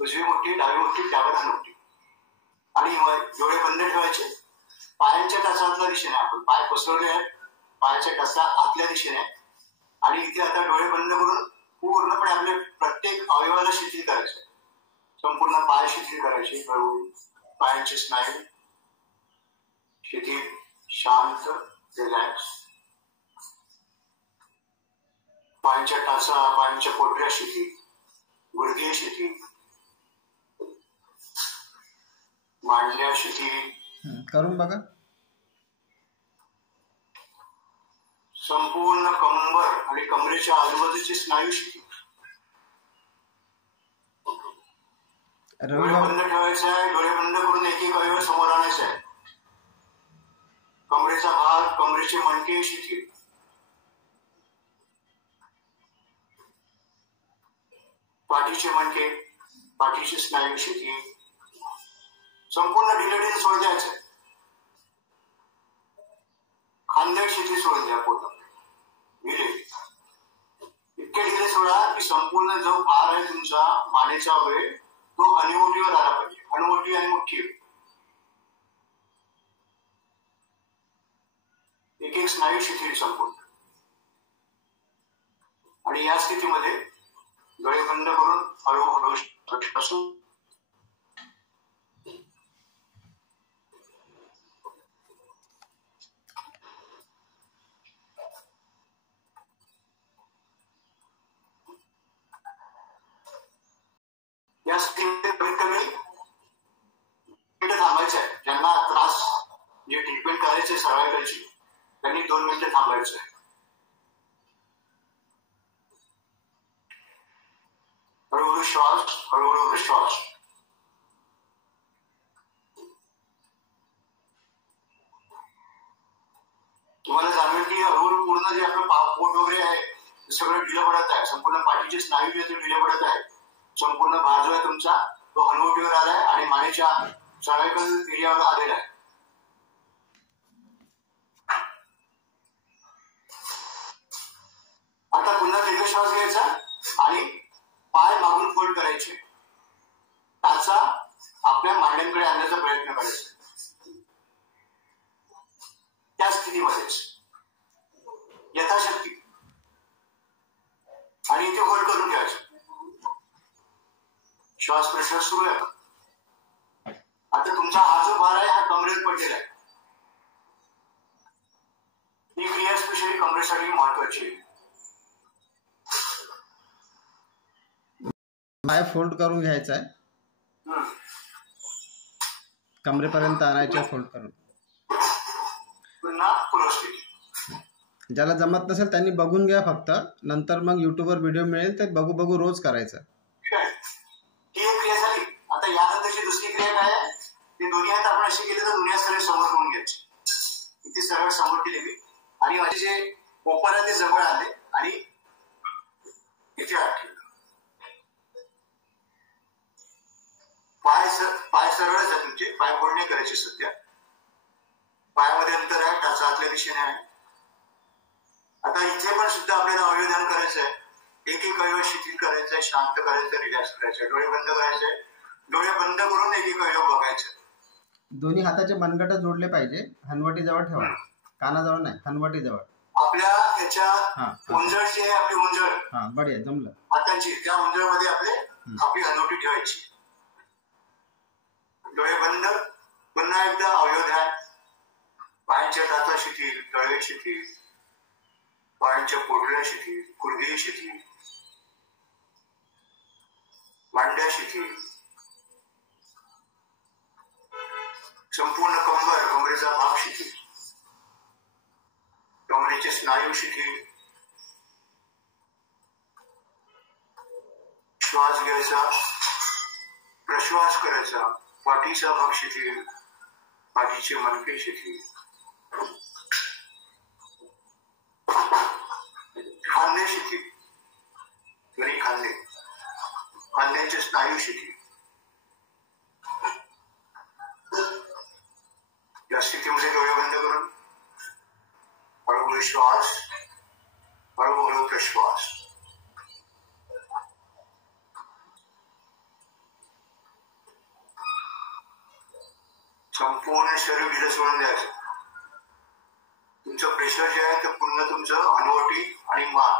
उजवी मोठी डावी मोठी त्यावर हनवटी आणि डोळे बंद ठेवायचे. पायांच्या टाचा आतल्या दिशेने, आपण पाय पसरवले आहेत, पायाच्या टाचा आतल्या दिशेने आणि इथे आता डोळे बंद करून पूर्णपणे आपले प्रत्येक अवयवाला शिथिल करायचे. संपूर्ण पाय शिथिल करायचे. हळूहळू पायांचे स्नायू शिथिल, शांत, रिलॅक्स. पायांच्या टाचा, पायांच्या पोटऱ्या शिथिल, गुडघे शिथिल, मांड्या शिथिल. करून बघा. संपूर्ण कंबर आणि कमरेच्या आजूबाजूचे स्नायू शिथिल. डोळे बंद ठेवायचे आहे. डोळे बंद करून एक एक अवयव समोर आणायचे आहे. कमरेचा भाग, कमरेचे मणके शिथिल, पाठीचे मणके, पाठीचे स्नायू शिथिल. संपूर्ण ढिलेढिले सोड द्यायचे. खांदे शिथिल सोडून द्या. पोटात ढिले, इतके ढिले सोडा की संपूर्ण जो भार आहे तुमचा मानेचा वेळ तो हनुवटीवर आला पाहिजे. हनुवटी आणि मुठ्ठी, एक एक स्नायू शिथिल संपूर्ण. आणि या स्थितीमध्ये डोळे बंद करून हळूहळू श्वास. या स्थितीमध्ये कमीत कमी मिनिटं थांबायचं आहे. ज्यांना त्रास जे ट्रीटमेंट करायचे सर्वायकलची त्यांनी 2 मिनिटं थांबायचं आहे. हळूहळू श्वास, हळूहळू श्वास. तुम्हाला जाणवेल की हळूहळू पूर्ण जे आपलं पोट वगैरे आहे ते सगळं ढिलं पडत आहे. संपूर्ण पाठीचे स्नायू जे ते ढिले पडत आहे. संपूर्ण भार जो आहे तुमचा तो हनुवटीवर आलाय आणि मानेच्या सर्वायकल एरियावर आलेला आहे. आता पुन्हा दीर्घ श्वास घ्यायचा आणि पाय मागून फोल्ड करायचे. टाचा आपल्या मांड्यांकडे आणण्याचा प्रयत्न करायचा. त्या स्थितीमध्येच यथाशक्ती आणि इथे होल्ड करून घ्यायचं. श्वास प्रश्वास सुरू आहे. आता तुमचा हा जो भार आहे हा कमरेत पडलेला आहे. ही क्रिया स्पेशली कमरेसाठी महत्वाची आहे. पाय फोल्ड करून घ्यायचा आहे, कमरेपर्यंत आणायचे, फोल्ड करून. पुन्हा पूर्वस्थिती. ज्याला जमत नसेल त्यांनी बघून घ्या फक्त, नंतर मग युट्यूबवर व्हिडिओ मिळेल ते बघू बघू रोज करायचं. ही एक क्रिया झाली. आता यानंतरची दुसरी क्रिया काय आहे, ते दोन्ही हात आपण असे केले तर दोन्ही सरळ समोर करून घ्यायचे. इथे सरळ समोर केले मी आणि माझे जे कोपर आहे ते जवळ आले आणि इथे हात ठेवले. पाय सरळच आहे तुमचे, पाय फोडणे करायचे सध्या. पायामध्ये अंतर आहे, टाचा आतल्या दिशेने आहे. आता इथे पण सुद्धा आपल्याला अवयवदान करायचं आहे. एक एक अवयव शिथिल करायचं आहे, शांत करायचं, रिलॅक्स करायचं, डोळे बंद करायचे. डोळे बंद करून एक एक अवयव बघायचं. दोन्ही हाताचे मनगट जोडले पाहिजे, हनवटी जवळ ठेवा, कानाजवळ नाही, हनवटी जवळ. आपल्या ह्याच्या उंजळ जी आहे, आपली उंजळ बढिया जमलं हाताची, त्या उंजळमध्ये आपली हनवटी ठेवायची. डोळे बंद. पुन्हा एकदा अवयव ध्यान. पायांच्या टाचा शिथिल, तळवे शिथिल, पायांच्या पोटऱ्या शिथिल, गुडघे शिथिल, मांड्या शिथिल, संपूर्ण कमरेचा भाग शिथिल, कमरेचे स्नायू शिथिल. श्वास घ्यायचा, प्रश्वास करायचा. पाठीचा भाग शिथिल, पाठीचे मणके शिथिल, खांदे शिथिल, दोन्ही खांदे, खांद्याचे स्नायू शिथिल. या स्थितीमध्ये डोळे बंद करून हळूहळू श्वास, हळूहळू प्रश्वास. संपूर्ण शरीर ढिलं सोडून द्यायचं. तुमचं प्रेशर जे आहे ते पूर्ण तुमचं हनवटी आणि मान,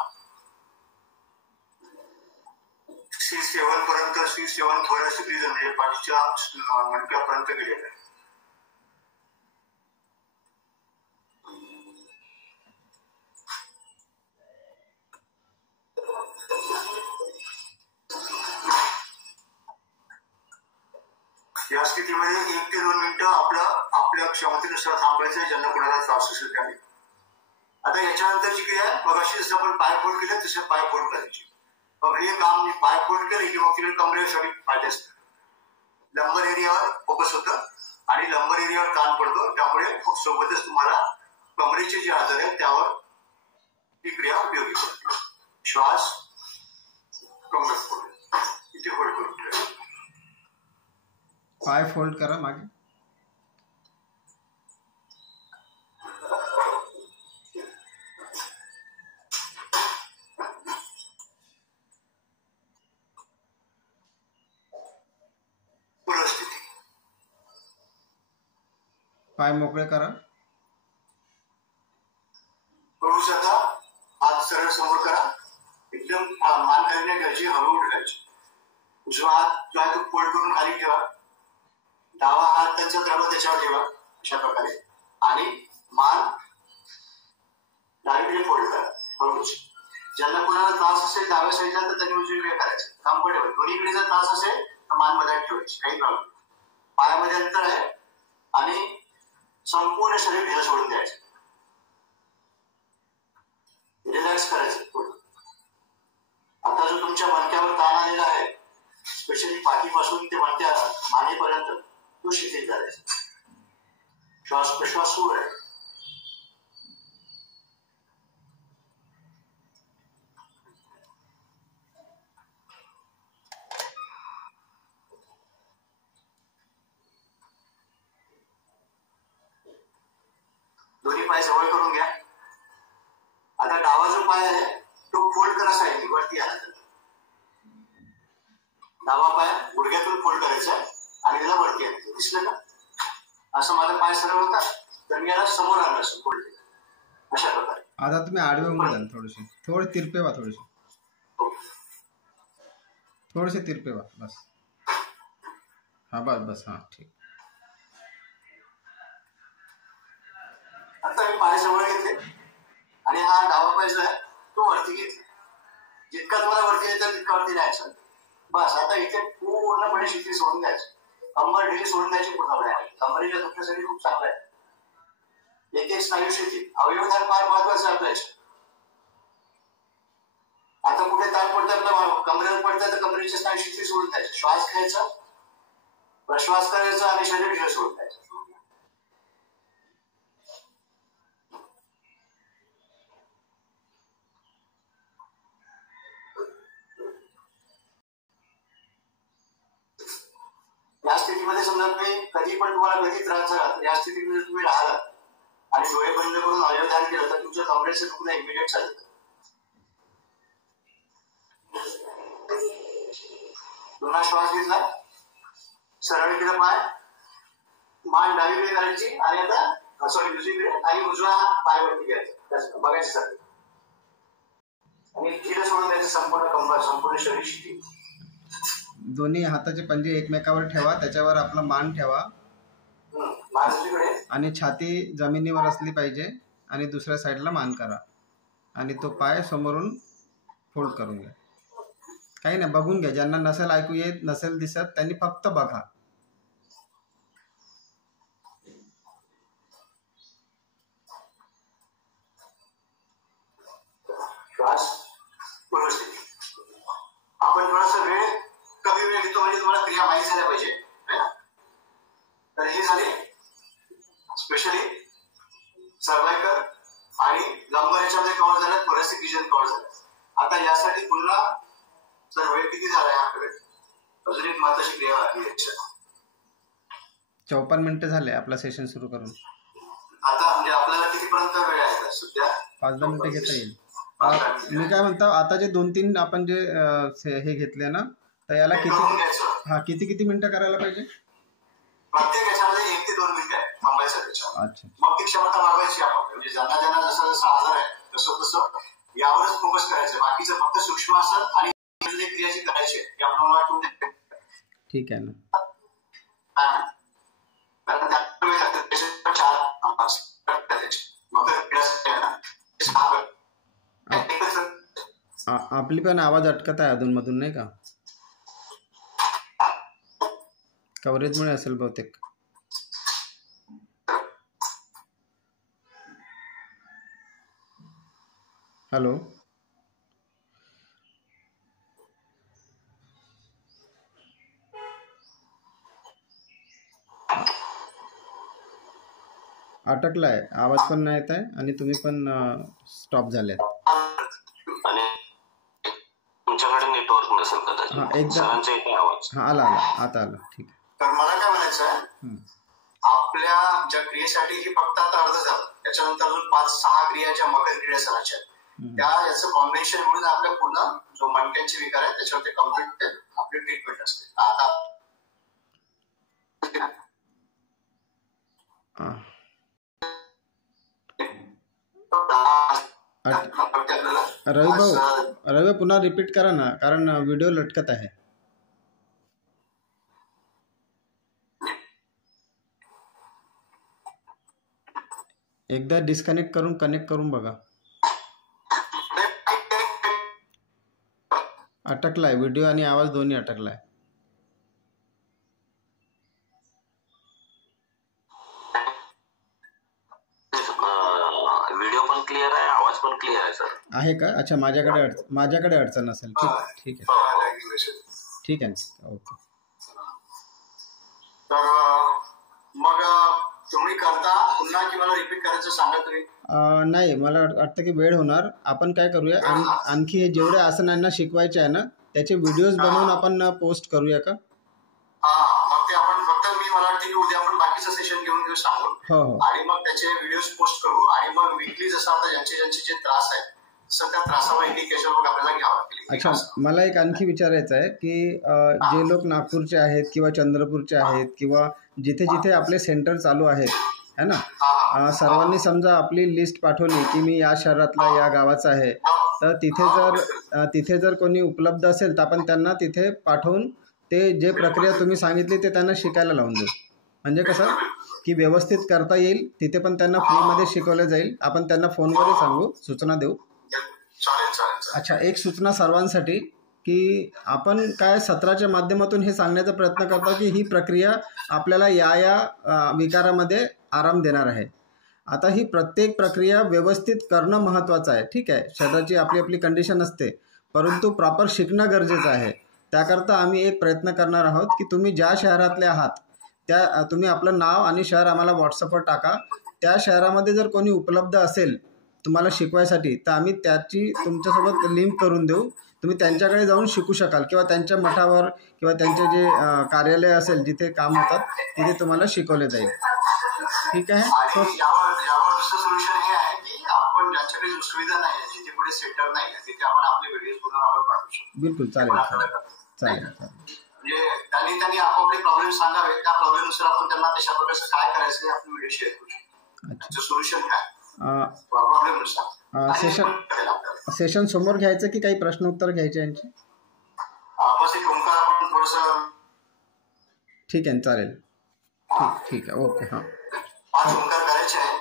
C7 पर्यंत, C7 थोड्या स्थितीचं म्हणजे पाठीच्या मणक्यापर्यंत गेलेलं आहे. या स्थितीमध्ये 1 ते 2 मिनिटं आपल्या क्षमतेनुसार थांबायचं आहे, ज्यांना कोणाला त्रास असेल त्याने. आता याच्यानंतरची क्रिया, मगाशी जसं आपण पाय फोल्ड केलं तसे पाय फोल्ड करायचे. मग हे काम पाय फोल्ड केले की मग तिकडे कमरेसाठी फायदे असतात. लंबर एरियावर फोकस होतं आणि लंबर एरियावर ताण पडतो, त्यामुळे सोबतच तुम्हाला कमरेचे जे आजार आहेत त्यावर ही क्रिया उपयोगी पडते. श्वास, कमर फोल्ड, इथे फोल्ड करून ठेवा. पाय फोल्ड करा मागे. पाय मोकळे करा. हळूच आता हात सरळ समोर करा. एकदम मान खाली नाही घ्यायची, हळू उठवायची. उजवा हात जो आहे तो फोल्ड करून खाली ठेवा. डावा हात त्यांचा द्रव त्याच्यावर ठेवा अशा प्रकारे आणि मान डावीकडे फोल्ड करा हळूच. ज्यांना कोणाला त्रास असेल डाव्या साईडला तर त्यांनी उजवीकडे करायचं. कम्फर्टेबल. दोन्हीकडे जर त्रास असेल तर मान मध्ये ठेवायची, काही प्रॉब्लेम. पायामध्ये अंतर आहे आणि संपूर्ण शरीर ढिलं सोडून द्यायचं. रिलॅक्स करायचं. आता जो तुमच्या मणक्यावर ताण आलेला आहे, स्पेशली पाठीपासून ते मणक्या मानेपर्यंत, तो शिथिल करायचा. श्वास प्रश्वास सुरू आहे. दोन्ही पाय जवळ करून घ्या. आता डावा जो पाय आहे तो फोल्ड करा साईडनी, वरती आणा. डावा पाय गुडघ्यातून फोल्ड करायचा आणि त्याला वरती आणायचं. दिसलं का? असं माझा पाय सरळ होता तर मी याला समोर आणलं असं फोल्ड केलं अशा प्रकारे. आता तुम्ही आडवे उभे झाले, थोडे तिरपे व्हा, थोडेसे तिरपे व्हा. बस हा, बस हा, ठीक. आता मी पाय जवळ घेतले आणि हा डावा पाय जो आहे तो वरती घेतला. जितका तुम्हाला वरती येतं तितका वरती न्यायचं. बस आता इथे पूर्णपणे शिथिल सोडून द्यायचं. कंबर ढिली सोडून द्यायची पूर्णपणे. कंबरीच्या दुखण्यासाठी खूप चांगलं आहे. एक एक स्नायू शिथिल. अवयवदान फार महत्वाचं आपल्याचं. आता कुठे ताण पडतं, कमरेवर पडतं तर कमरेचे स्नायू शिथिल सोडून द्यायचे. श्वास घ्यायचा, प्रश्वास करायचा आणि शरीर ढिलं सोडून द्यायचं. कधी पण तुम्हाला कधी त्रास झाला तर या स्थितीमध्ये तुम्ही राहिलात आणि डोळे बंद करून अवयव ध्यान केलं तर तुमच्या कमरेचं दुखणं इमिडिएट चालेल. पुन्हा श्वास घेतला, सरळ केलं पाय, मान डावीकडे करायची आणि आता सॉरी दुसरीकडे आणि उजवा पाय वरती घ्यायचा बघायचं सर आणि तिला सोडून द्यायचं संपूर्ण कंबर संपूर्ण शरीर शिथिल. दोन्ही हाताचे पंजे एकमेकावर ठेवा, त्याच्यावर आपला मान ठेवा मान दुसरीकडे आणि छाती जमिनीवर असली पाहिजे आणि दुसऱ्या साईडला मान करा आणि तो पाय समोरून फोल्ड करून घ्या. काही नाही, बघून घ्या. ज्यांना नसेल ऐकू येत नसेल दिसत त्यांनी फक्त बघा. श्वास व्यवस्थित. आपण थोडासा वेळ कमी वेळ घेतो म्हणजे तुम्हाला क्रिया माहीत झाल्या पाहिजे. तर हे झाले स्पेशली सर्वायकल आणि लंबर याच्यामध्ये कव्हर झालं, थोरेसिक रिजन कव्हर झालं. आता यासाठी पुन्हा सर वेळ किती झाला याकडे अजून एक महत्वाची क्रिया आहे. 54 मिनिटं झाले आपला सेशन सुरू करून. आता म्हणजे आपल्याला कितीपर्यंत वेळ आहे सध्या? 5-10 मिनिटं घेता येईल. मी काय म्हणतो, आता जे 2-3 आपण जे हे घेतले ना, तर याला किती किती मिनिटं करायला पाहिजे? प्रत्येक याच्यामध्ये 1 ते 2 मिनिटं थांबायचं त्याच्यावर. अच्छा. मग ती क्षमता वाढवायची आपण. म्हणजे ज्यांना ज्यांना जसं जसं आजार आहे तसं तसं यावरच फोकस करायचं. बाकीचं फक्त सूक्ष्म आसन आणि क्रिया जी करायची ती आपण वाटून देतो. ठीक आहे ना. आपली पण आवाज अटकत आहे अधूनमधून नाही का? कव्हरेजमुळे असेल बहुतेक. हॅलो, अटकलाय, आवाज पण नाही येत आहे आणि तुम्ही पण स्टॉप झालेत. तुमच्याकडे नेटवर्क नसेल कदाचित. हा एकदा आवाज हा आला आता आला. ठीक आहे. तर मला काय म्हणायचं आहे, आपल्या ज्या क्रियेसाठी ही फक्त आता अर्ध झालं, त्याच्यानंतर अजून 5-6 क्रिया ज्या मकर क्रिया सणाच्या त्या याचं कॉम्बिनेशन म्हणून आपल्या पूर्ण जो मणक्यांचे विकार आहे त्याच्यावरती कम्प्लीट आपली ट्रीटमेंट असते. आता रवी पुन्हा रिपीट करा ना, कारण व्हिडिओ लटकत आहे. एकदा डिस्कनेक्ट करून कनेक्ट करून बघा. अटकलाय, व्हिडिओ आणि आवाज दोन्ही अटकलाय. व्हिडिओ पण क्लिअर आहे, आवाज पण क्लिअर आहे सर. आहे का? अच्छा, माझ्याकडे अडचण असेल. ठीक आहे. ओके. तर मग तुम्ही करता पुन्हा की मला रिपीट करायचं सांगा तुम्ही? नाही, मला वाटतं की वेळ होणार. आपण काय करूया, आणखी हे जेवढे आसनांना शिकवायचे आहे ना त्याचे व्हिडिओज बनवून आपण पोस्ट करूया का? मग ते आपण फक्त मला वाटतं की उद्या आपण बाकीचं सेशन घेऊन सांगू. हो. आणि मग त्याचे व्हिडिओज पोस्ट करू आणि मग वीकली जसं आता ज्यांचे जे त्रास आहेत तसं त्या त्रासावर इंडिकेशन मग आपल्याला घ्यावं लागेल. अच्छा, मला एक आणखी विचारायचं आहे की जे लोक नागपूरचे आहेत किंवा चंद्रपूरचे आहेत किंवा जिथे जिथे आपले सेंटर चालू आहेत है ना, सर्वांनी समजा आपली लिस्ट पाठवली की मी या शहरातला या गावाचा आहे, तर तिथे जर कोणी उपलब्ध असेल तर आपण त्यांना तिथे पाठवून ते जे प्रक्रिया तुम्ही सांगितली ते त्यांना शिकायला लावून देऊ. म्हणजे कसं की व्यवस्थित करता येईल, तिथे पण त्यांना फ्रीमध्ये शिकवलं जाईल. आपण त्यांना फोनवरही सांगू, सूचना देऊ. अच्छा, एक सूचना सर्वांसाठी की आपण काय सत्राच्या माध्यमातून हे सांगण्याचा प्रयत्न करतो की ही प्रक्रिया आपल्याला या विकारामध्ये आराम देणार आहे. आता ही प्रत्येक प्रक्रिया व्यवस्थित करणं महत्त्वाचं आहे. ठीक आहे, शरीराची आपली कंडिशन असते, परंतु प्रॉपर शिकणं गरजेचं आहे. त्याकरता आम्ही एक प्रयत्न करणार आहोत की तुम्ही ज्या शहरातले आहात त्या तुम्ही आपलं नाव आणि शहर आम्हाला व्हॉट्सअपवर टाका. त्या शहरामध्ये जर कोणी उपलब्ध असेल तुम्हाला शिकवायसाठी तर आम्ही त्याची तुमच्यासोबत लिंक करून देऊ. तुम्ही त्यांच्याकडे जाऊन शिकू शकाल किंवा त्यांच्या मठावर किंवा त्यांचे जे कार्यालय असेल जिथे काम होतात तिथे तुम्हाला शिकवले जाईल. ठीक आहे. यावर दुसरं सोल्युशन हे आहे की आपण ज्यांच्याकडे सुविधा नाही जिथे कुठे सेंटर नाही तिथे आपण आपले व्हिडिओ बनवून आपण पाठवू शकतो. बिलकुल चालेल चालेल. म्हणजे त्यांनी आपापले प्रॉब्लेम सांगावे, त्या प्रॉब्लेमनुसार आपण त्यांना तशा प्रकारचं काय करायचं हे आपण व्हिडिओ शेअर करू शकतो. सोल्युशन काय प्रॉब्लेमनुसार सेशन समोर घ्यायचं की काही प्रश्न उत्तर घ्यायचे यांचे. बस एक ओंकार आपण थोडस. ठीक आहे चालेल. ठीक आहे. ओके. हां 5 ओंकार करायचे आहे.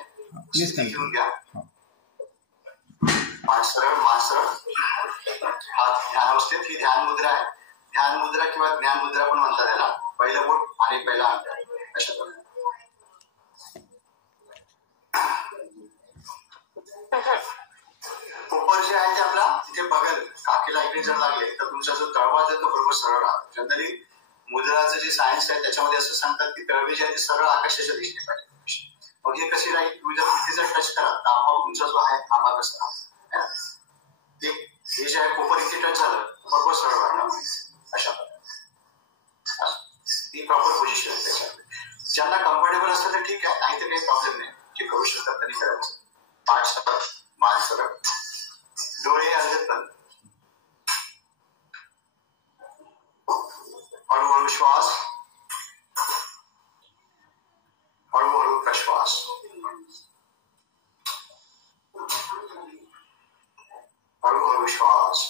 प्लीज घेऊन घ्या. 5 सरळ हात ध्यानावस्थेत. ही ध्यान मुद्रा आहे. ध्यान मुद्रा किंवा ज्ञान मुद्रा पण म्हणतात त्याला. पहिलं बोट आणि पहिला हात अशा प्रकारे. पोपर जे आहे ते आपला तिथे बघेल काकीला इकडे जर लागले तर तुमचा जो तळवा आहे तो बरोबर सरळ राहतो. जनरली मुद्राचं जे सायन्स आहे त्याच्यामध्ये असं सांगतात की तळवे जे आहे ते सरळ आकाशाच्या दिशेने पाहिजे. मग हे कशी राहील, तुम्ही जर तिथे जर टच करा तर आपोआप तुमचा जो आहे हा भाग कसा राहतो. हे जे आहे पोपर इथे टच झालं बरोबर सरळ राहणार अशा प्रकारे. ही प्रॉपर पोझिशन आहे त्याच्यामध्ये. ज्यांना कम्फर्टेबल असतं तर ठीक आहे, नाही तर काही प्रॉब्लेम नाही. जे करू शकतात त्यांनी करायचं. 5 सरळ, मान सरळ, डोळे अर्धे बंद. हळूहळू श्वास, हळूहळू प्रश्वास. हळूहळू श्वास,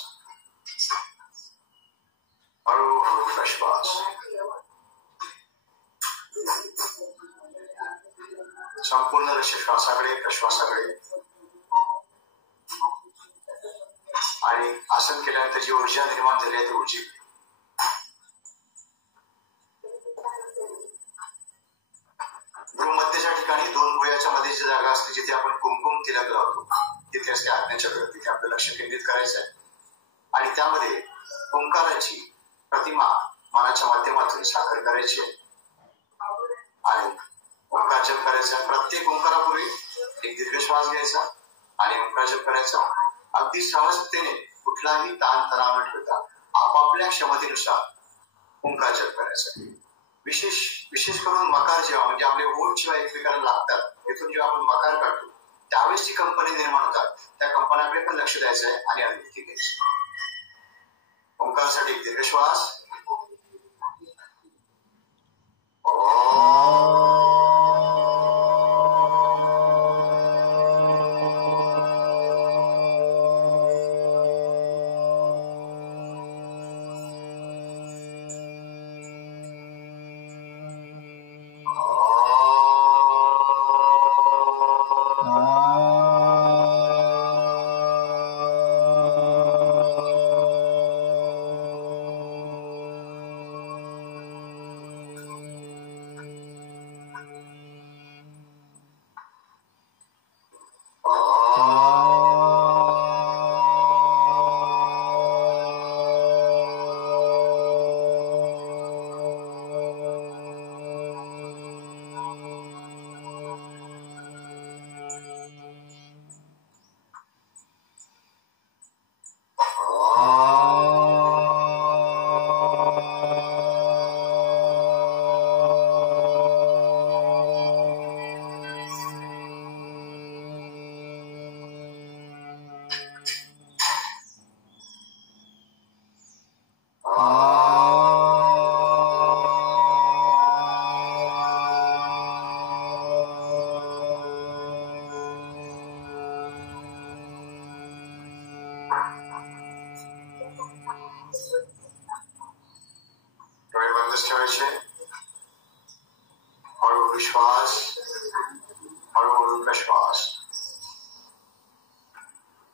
हळूहळू प्रश्वास. संपूर्ण लक्ष श्वासाकडे, प्रश्वासाकडे. आणि आसन केल्यानंतर जी ऊर्जा निर्माण झाली आहे ती ऊर्जा भ्रूमध्यच्या ठिकाणी 2 भुवयाच्या मध्ये जी जागा असते जिथे आपण कुमकुम तिलक लावतो तिथे असते आज्ञाचक्र. तिथे आपलं लक्ष केंद्रित करायचं आहे आणि त्यामध्ये ओंकाराची प्रतिमा मनाच्या माध्यमातून साकार करायची आहे आणि ओंकार जप करायचा. प्रत्येक ओंकारापूर्वी एक दीर्घ श्वास घ्यायचा आणि ओंकार जप करायचा. अगदी सहजतेने कुठलाही ताण तणाव न ठेवता आपापल्या क्षमतेनुसार ओंकार जप करायचा. विशेष करून मकार जेव्हा म्हणजे आपले ओठ जेव्हा एकमेकांना लागतात तिथून जेव्हा आपण मकार काढतो त्यावेळेस जी कंपनी निर्माण होतात त्या कंपन्यांकडे पण लक्ष द्यायचं आहे आणि अनुभूती घ्यायची. ओंकारासाठी एक दीर्घ श्वास. डोळे बंदच ठेवायचे. हळूहळू श्वास, हळूहळू प्रश्वास.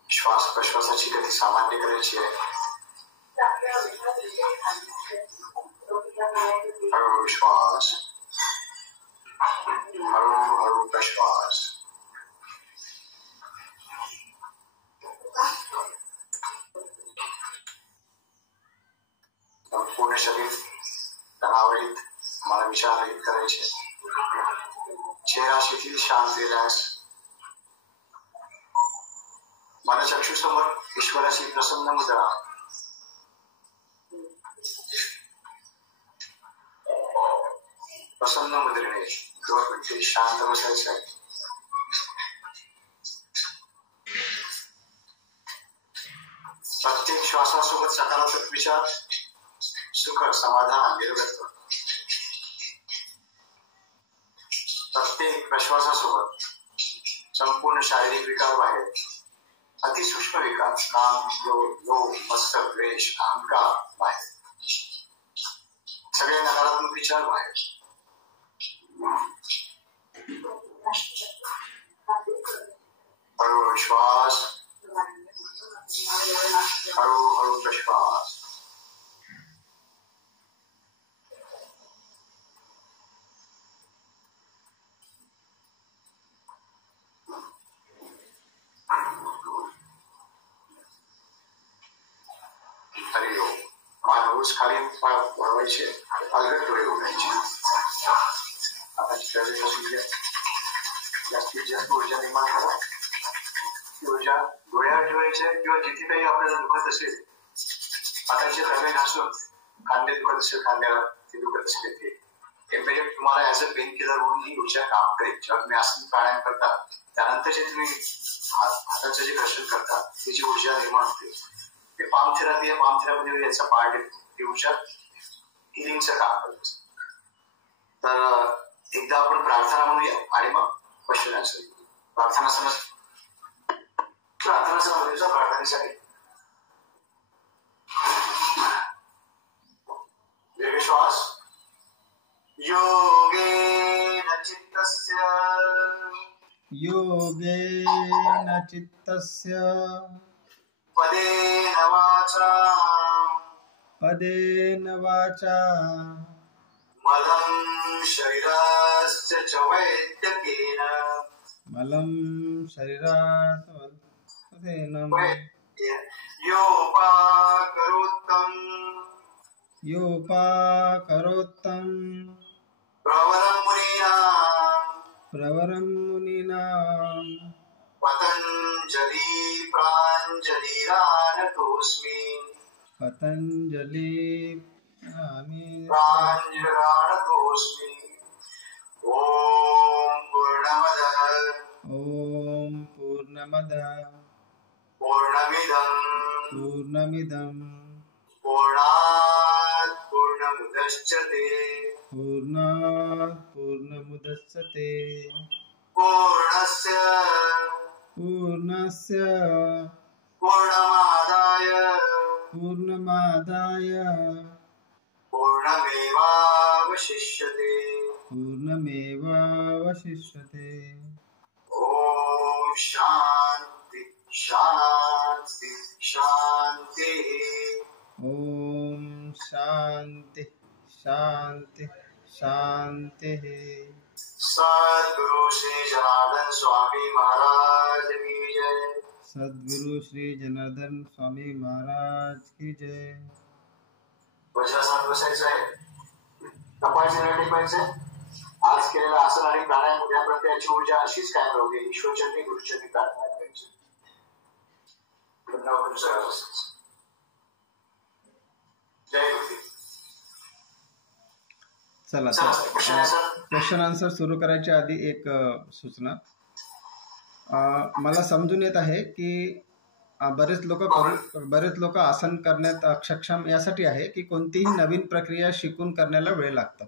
श्वास प्रश्वासाची गती सामान्य करायची आहे. हळूहळू श्वास, हळूहळू प्रश्वास. संपूर्ण शरीर तणावरहित, मन विचाररहित करायचे. चेहरा शिथिल, शांत, रिलॅक्स. मनचक्षुसमोर ईश्वराची प्रसन्न मुद्रा प्रसन्न मुद्रेने 2 मिनिटे शांत बसायचं आहे. प्रत्येक श्वासासोबत सकारात्मक विचार, सुख, समाधान निर्गत करतो. प्रत्येक प्रश्वासासोबत संपूर्ण शारीरिक विकार बाहेर, अतिसूक्ष्म विकार, काम, लोभ, मत्सर, द्वेष, अहंकार बाहेर, सगळे नकारात्मक विचार बाहेर. हळूहळू श्वास, हळूहळू प्रश्वास. हरिओम. मान हळूच खाली वळवायचे, अलगद डोळे उघडायचे. आता जास्तीत जास्त ऊर्जा निर्माण करा. ऊर्जा डोळ्यावर ठेवायचे किंवा जिथे काही आपल्याला दुखत असेल, हाताचे तळवे घासून खांदे दुखत असेल खांद्याला, ते दुखत असेल ते इमिडिएट तुम्हाला ऍज अ पेन किलर म्हणून ही ऊर्जा काम करेल. जेव्हा तुम्ही आसन प्राणायाम करता त्यानंतर जे तुम्ही हाताचं जे घर्षण करता त्याची ऊर्जा निर्माण होते. ते पाम थेरपी आहे. पाम थेरपीमध्ये याचा पार्ट आहे. ती ऊर्जा हिलिंगचं काम करत. तर एकदा आपण प्रार्थना म्हणूया आणि मग क्वेश्चन आन्सर. प्रार्थना प्रार्थनेसाठी दीर्घ श्वास. योगेन चित्तस्य पदेन वाचा मलं शरीरस्य च वैद्यकेन योपाकरोत्तम प्रवरं मुनीनां पतञ्जलि प्राञ्जलिरानतोऽस्मि. ॐ पूर्णमदः पूर्णमिदं पूर्णात् पूर्णमुदच्यते पूर्णस्य पूर्णमादाय पूर्णमेवावशिष्यते. ॐ शान्ति शान्ति शान्तिः. ॐ शान्ति शान्ति शान्तिः. सद्गुरु श्री जनार्दन स्वामी महाराज की जय. सद्गुरु श्री जनार्दन स्वामी महाराज की जय. वज्रासन बसायचं आहे. कपाळाचे नळ टेपायचे. आज केलेला आसन आणि प्राणायाम उद्यापर्यंत याची ऊर्जा अशीच कायम राहू दे. ईश्वरचरणी गुरुचरणी प्रार्थना करायची. जय गुरु. चला क्वेश्चन आन्सर सुरू करायच्या आधी एक सूचना. मला समजून येत आहे की बरेच लोक आसन करण्यात अक्षम यासाठी आहे की कोणतीही नवीन प्रक्रिया शिकून करण्याला वेळ लागतो.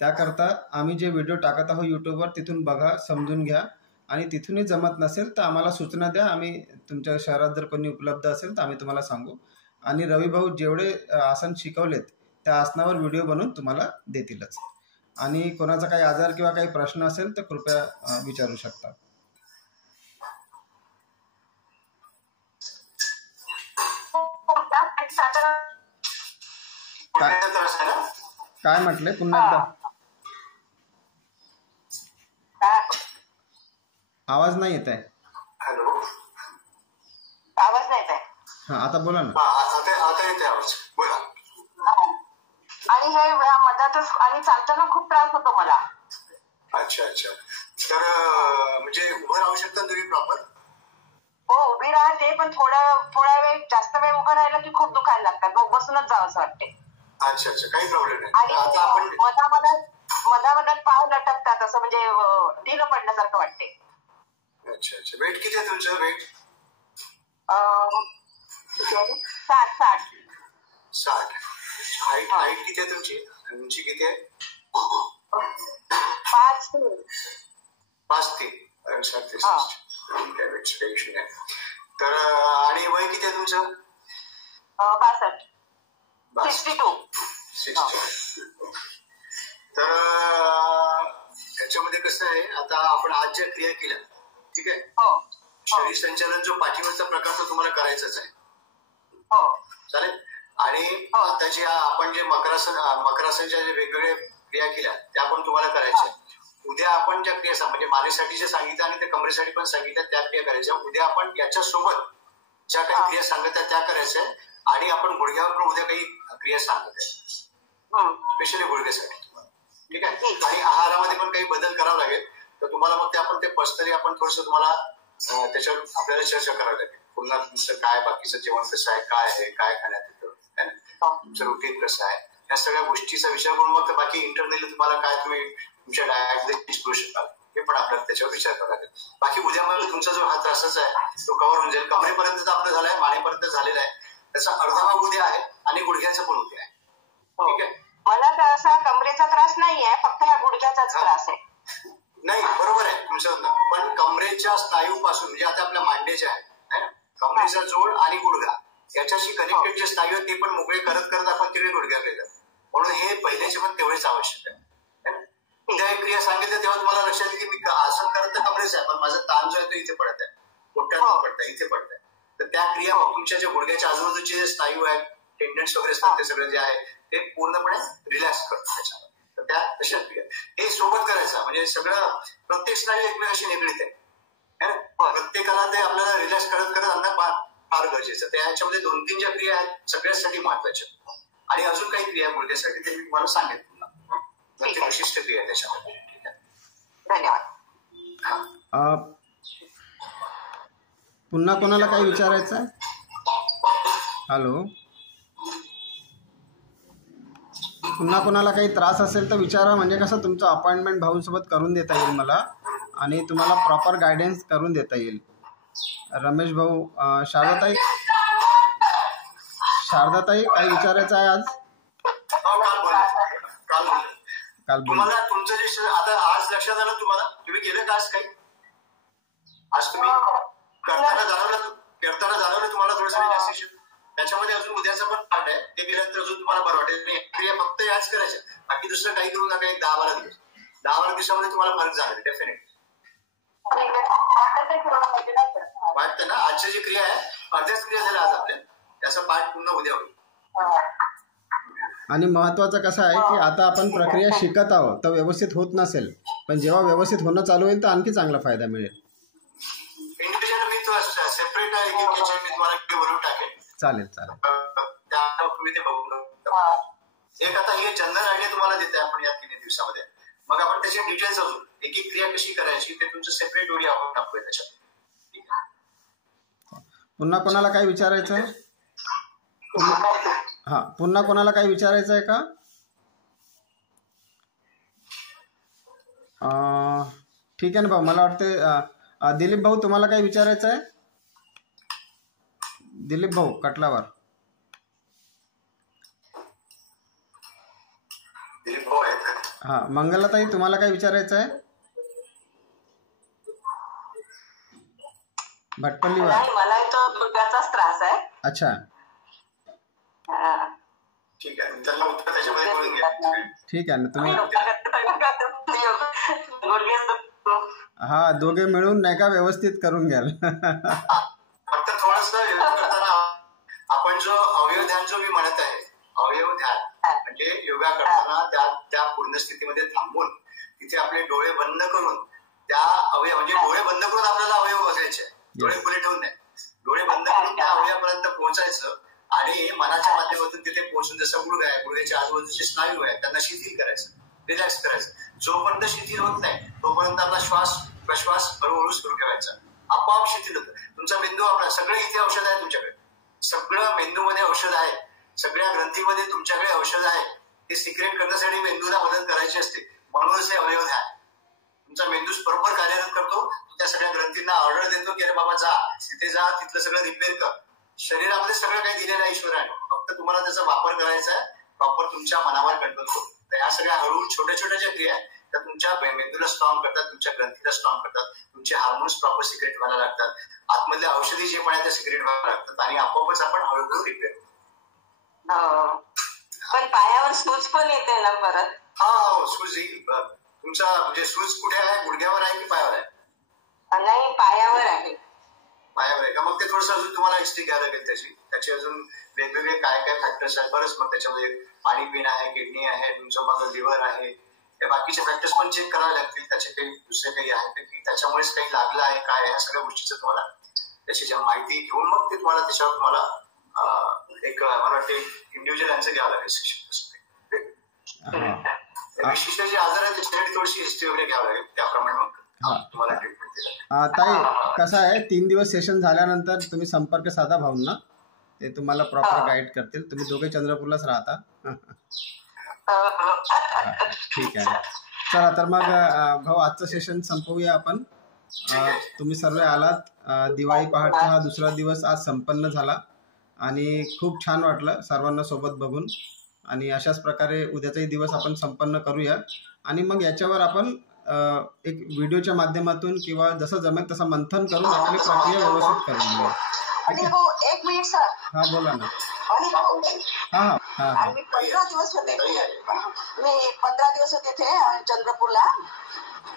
त्याकरता आम्ही जे व्हिडिओ टाकत आहोत यूट्यूबवर तिथून बघा, समजून घ्या आणि तिथूनही जमत नसेल तर आम्हाला सूचना द्या. आम्ही तुमच्या शहरात जर कोणी उपलब्ध असेल तर आम्ही तुम्हाला सांगू. आणि रविभाऊ जेवढे आसन शिकवलेत त्या आसनावर व्हिडिओ बनवून तुम्हाला देतीलच. आणि कोणाचा काही आजार किंवा काही प्रश्न असेल तर कृपया विचारू शकता. काय म्हटले पुन्हा एकदा? आवाज नाही येत आहे. हॅलो, आवाज नाही येत आहे. हा आता बोला ना. आता येते आवाज, बोला. आणि हे मधातच आणि चालताना खूप त्रास होतो मला. अच्छा अच्छा. तर म्हणजे उभं राहू शकता तुम्ही प्रॉपर? हो, उभी राहते पण थोडा वेळ जास्त वेळ उभं राहिलं की खूप दुखायला लागतात. बसूनच जावं असं वाटते. अच्छा अच्छा, काही प्रॉब्लेम नाही. आणि आता आपण मधामध्ये मधामधात पाय लटकतात, असं म्हणजे ढिलं पडल्यासारखं वाटते. अच्छा अच्छा. वेट किती आहे तुमचं? वेट 60. 60. हाईट किती आहे तुमची? उंची किती आहे? 5'3". 67. तर आणि वय किती आहे तुमचं? 62. तर त्याच्यामध्ये कसं आहे, आता आपण आज ज्या क्रिया केल्या, ठीक आहे, शरीर संचालन जो पाठीवरचा प्रकार तो तुम्हाला करायचाच आहे. चालेल. आणि आता जे आपण जे मकरासनच्या जे वेगवेगळ्या क्रिया केल्या त्या पण तुम्हाला करायच्या. उद्या आपण ज्या क्रिया म्हणजे मानेसाठी जे सांगितलं आणि त्या कमरेसाठी पण सांगितल्या त्या क्रिया करायच्या. उद्या आपण याच्यासोबत ज्या काही क्रिया सांगत आहे त्या करायच्या. आणि आपण गुडघ्यावर पण उद्या काही क्रिया सांगत आहे, स्पेशली गुडघ्यासाठी. ठीक आहे. आणि आहारामध्ये पण काही बदल करावा लागेल. तर तुम्हाला मग ते आपण ते पर्सनली आपण थोडंसं तुम्हाला त्याच्यावर आपल्याला चर्चा करावी लागेल. पुन्हा तुमचं काय बाकीचं जेवण कसं आहे, काय आहे, काय खाण्यात येतं, तुमचं रुटीन कसं आहे, या सगळ्या गोष्टीचा विचार करून मग बाकी इंटरनली तुम्हाला काय तुम्ही तुमच्या डाएटमध्ये करू शकाल हे पण आपल्याला त्याच्यावर विचार करावा लागेल. बाकी उद्या मग तुमचा जो हा त्रासच आहे तो कव्हर होऊन जाईल. कमरेपर्यंत आपलं झालाय, मानेपर्यंत झालेला आहे, त्याचा अर्धा भाग उद्या आहे आणि गुडघ्याचा पण उद्या आहे. ठीक आहे. मला असा कमरेचा त्रास नाहीये, फक्त ह्या गुडघ्याचाच त्रास आहे. नाही, बरोबर आहे तुमचं. पण कमरेच्या स्नायूपासून म्हणजे आता आपल्या मांडीच्या आहे कमरेचा जोड आणि गुडघा याच्याशी कनेक्टेड जे स्नायू आहेत ते पण मोकळे करत करत आपण तिकडे गुडघ्याकडे येतात. म्हणून हे पहिल्याचे पण तेवढेच आवश्यक आहे. उद्या एक क्रिया सांगितलं तेव्हा तुम्हाला लक्षात येईल की मी आसन करत तर कमरेच आहे, पण माझा ताण जो आहे तो इथे पडत आहे, पोटात पडत आहे, इथे पडत आहे. तर त्या क्रिया तुमच्या ज्या गुडघ्याच्या आजूबाजूचे जे स्नायू आहेत, टेंडन्स वगैरे असतात, ते सगळं जे आहे ते पूर्णपणे रिलॅक्स करतात त्याच्यामध्ये. तर त्या तशा क्रिया हे सोबत करायचं. म्हणजे सगळं प्रत्येक स्नायू एकमेकाशी निगडीत आहे. प्रत्येकाला ते आपल्याला रिलॅक्स करत करत आणणं फार गरजेचं. त्या ह्याच्यामध्ये 2-3 ज्या क्रिया आहेत सगळ्यासाठी महत्वाच्या. आणि अजून काही क्रिया गुडघ्यासाठी ते मी तुम्हाला सांगेन पुन्हा. प्रत्येक विशिष्ट क्रिया आहे त्याच्यामध्ये. ठीक आहे. धन्यवाद. पुन्हा कोणाला काही विचारायचं आहे? हॅलो, पुन्हा कोणाला काही त्रास असेल तर विचारा. म्हणजे कसं तुमचं अपॉइंटमेंट भाऊंसोबत करून देता येईल मला आणि तुम्हाला प्रॉपर गायडन्स करून देता येईल. रमेश भाऊ, शारदाताई काही विचारायचं आहे आज? काल तुम्हाला तुमचं जे आता आज लक्षात आलं तुम्हाला, तुम्ही केलं का आज काही? आज तुम्ही करताना जाणवलं तुम्हाला थोडंसं रिलॅक्सेशन. त्याच्यामध्ये अजून उद्याचा पण पार्ट आहे, ते केल्यानंतर अजून तुम्हाला बरं वाटेल. क्रिया फक्त याच करायच्या, बाकी दुसरं काही करू नका. एक 10-12 दिवस 10-12 दिवसामध्ये तुम्हाला फरक झाला डेफिनेटली वाटतं ना. आजची जी क्रिया आहे अर्ध्याच क्रिया झाल्या आज आपल्या, त्याचा पार्ट पुन्हा उद्या होईल. आणि महत्वाचं कसं आहे की आता आपण प्रक्रिया शिकत आहोत तर व्यवस्थित होत नसेल, पण जेव्हा व्यवस्थित होणं चालू होईल तर आणखी चांगला फायदा मिळेल. इंडिव्हिज्युअल मी तो सेपरेट मी तुम्हाला बनवून टाकेल. चालेल. तुम्ही ते बघू. एक आता हे जनरल आयडिया तुम्हाला देते आपण या 3 दिवसामध्ये. मग आपण त्याचे डिटेल्स अजून एक एक क्रिया कशी करायची ते तुमचं सेपरेट व्हिडिओ आपण टाकूया त्याच्यात. पुन्हा कोणाला काही विचारायचं आहे? पुन्हा कोणाला काही विचारायचं आहे का? ठीक आहे ना भाऊ. मला वाटते दिलीप भाऊ तुम्हाला काही विचारायचं आहे? दिलीप भाऊ कटलावर. मंगलाताई तुम्हाला काय विचारायचं आहे? भटपल्लीवर. मला तो गुडघ्याचाच त्रास आहे. अच्छा, ठीक आहे. त्यांना उत्तर त्याच्यामध्ये बोलून घ्या. ठीक आहे ना. तुम्ही दोघे मिळून नाही का व्यवस्थित करून घ्याल. फक्त थोडस करताना आपण जो अवयव ध्यान जो मी म्हणत आहे, अवयव ध्यान म्हणजे योगा करताना त्या पूर्ण स्थितीमध्ये थांबून तिथे आपले डोळे बंद करून त्या अवयव म्हणजे डोळे बंद करून आपल्याला अवयव बघायचे, डोळे खुले ठेवून नाही, डोळे बंद करून त्या अवयवापर्यंत पोहोचायचं आणि मनाच्या माध्यमातून तिथे पोहोचून जसं गुडघा आहे, गुडघ्याच्या आजूबाजूचे स्नायू आहे त्यांना शिथिल करायचं, रिलॅक्स करायचं. जोपर्यंत शिथिल होत नाही तोपर्यंत आपला श्वास प्रश्वास हळूहळू सुरू ठेवायचा. आपोआप शिथिल होतं. तुमचा मेंदू आपला सगळे इथे औषध आहे तुमच्याकडे, सगळं मेंदूमध्ये औषध आहे, सगळ्या ग्रंथीमध्ये तुमच्याकडे औषध आहे. ते सिक्रेट करण्यासाठी मेंदूला मदत करायची असते. म्हणूनच हे अवयव ध्यान तुमचा मेंदू बरोबर कार्यरत करतो. त्या सगळ्या ग्रंथींना ऑर्डर देतो की अरे बाबा जा तिथे जा, तिथलं सगळं रिपेअर कर. शरीरामध्ये सगळं काही दिलेलं आहे ईश्वराने, फक्त तुम्हाला त्याचा वापर करायचा आहे, प्रॉपर तुमच्या मनावर कंट्रोल करून. तर ह्या सगळ्या हळूहळू छोट्या छोट्या ज्या क्रिया आहेत त्या तुमच्या मेंदूला स्ट्रॉंग करतात, तुमच्या ग्रंथीला स्ट्रॉंग करतात, तुमचे हार्मोन्स प्रॉपर सिक्रेट व्हायला लागतात, आतमधल्या औषधी जे पण आहे त्या सिक्रेट व्हायला लागतात आणि आपोआपच आपण हळूहळू रिपेअर. पण पायावर सूज पण येते ना परत? हा, सूज येईल. तुमचा म्हणजे सूज कुठे आहे, गुडघ्यावर आहे की पायावर आहे? नाही, पायावर आहे. पायावर आहे का? मग ते थोडंसं अजून तुम्हाला हिस्ट्री घ्यायला लागेल त्याची अजून वेगवेगळे काय काय फॅक्टर्स आहेत. बरंच मग त्याच्यामध्ये पाणी पिणं आहे, किडनी आहे, तुमचं मग लिव्हर आहे, हे बाकीचे फॅक्टर्स पण चेक करावे लागतील. त्याचे काही दुसरे काही आहेत की त्याच्यामुळेच काही लागलं आहे काय, ह्या सगळ्या गोष्टीचं तुम्हाला त्याची माहिती घेऊन मग ते तुम्हाला त्याच्यावर तुम्हाला एक मला वाटते इंडिव्हिज्युअल आन्सर घ्यावं लागेल सेशन. विशिष्ट जे आजार आहेत त्याच्यासाठी थोडीशी हिस्ट्री वगैरे घ्यावं लागेल, त्याप्रमाणे मग तुम्हाला ट्रीटमेंट दिलं. ताई कसं आहे, 3 दिवस सेशन झाल्यानंतर तुम्ही संपर्क साधा भाऊंना, ते तुम्हाला प्रॉपर गाईड करतील. तुम्ही दोघे चंद्रपूरलाच राहता. ठीक आहे. चला तर मग भाऊ आजचं सेशन संपवूया आपण. तुम्ही सर्व आलात. दिवाळी पहाटचा हा दुसरा दिवस आज संपन्न झाला आणि खूप छान वाटलं सर्वांना सोबत बघून. आणि अशाच प्रकारे उद्याचाही दिवस आपण संपन्न करूया आणि मग याच्यावर आपण एक व्हिडिओच्या माध्यमातून किंवा जसं जमेल तसं मंथन करून आपली प्रक्रिया व्यवस्थित करून घेऊया. आणि हो, एक मिनिट सर. हा, बोला ना. मी 15 दिवस होते, मी 15 दिवस होते तिथे चंद्रपूरला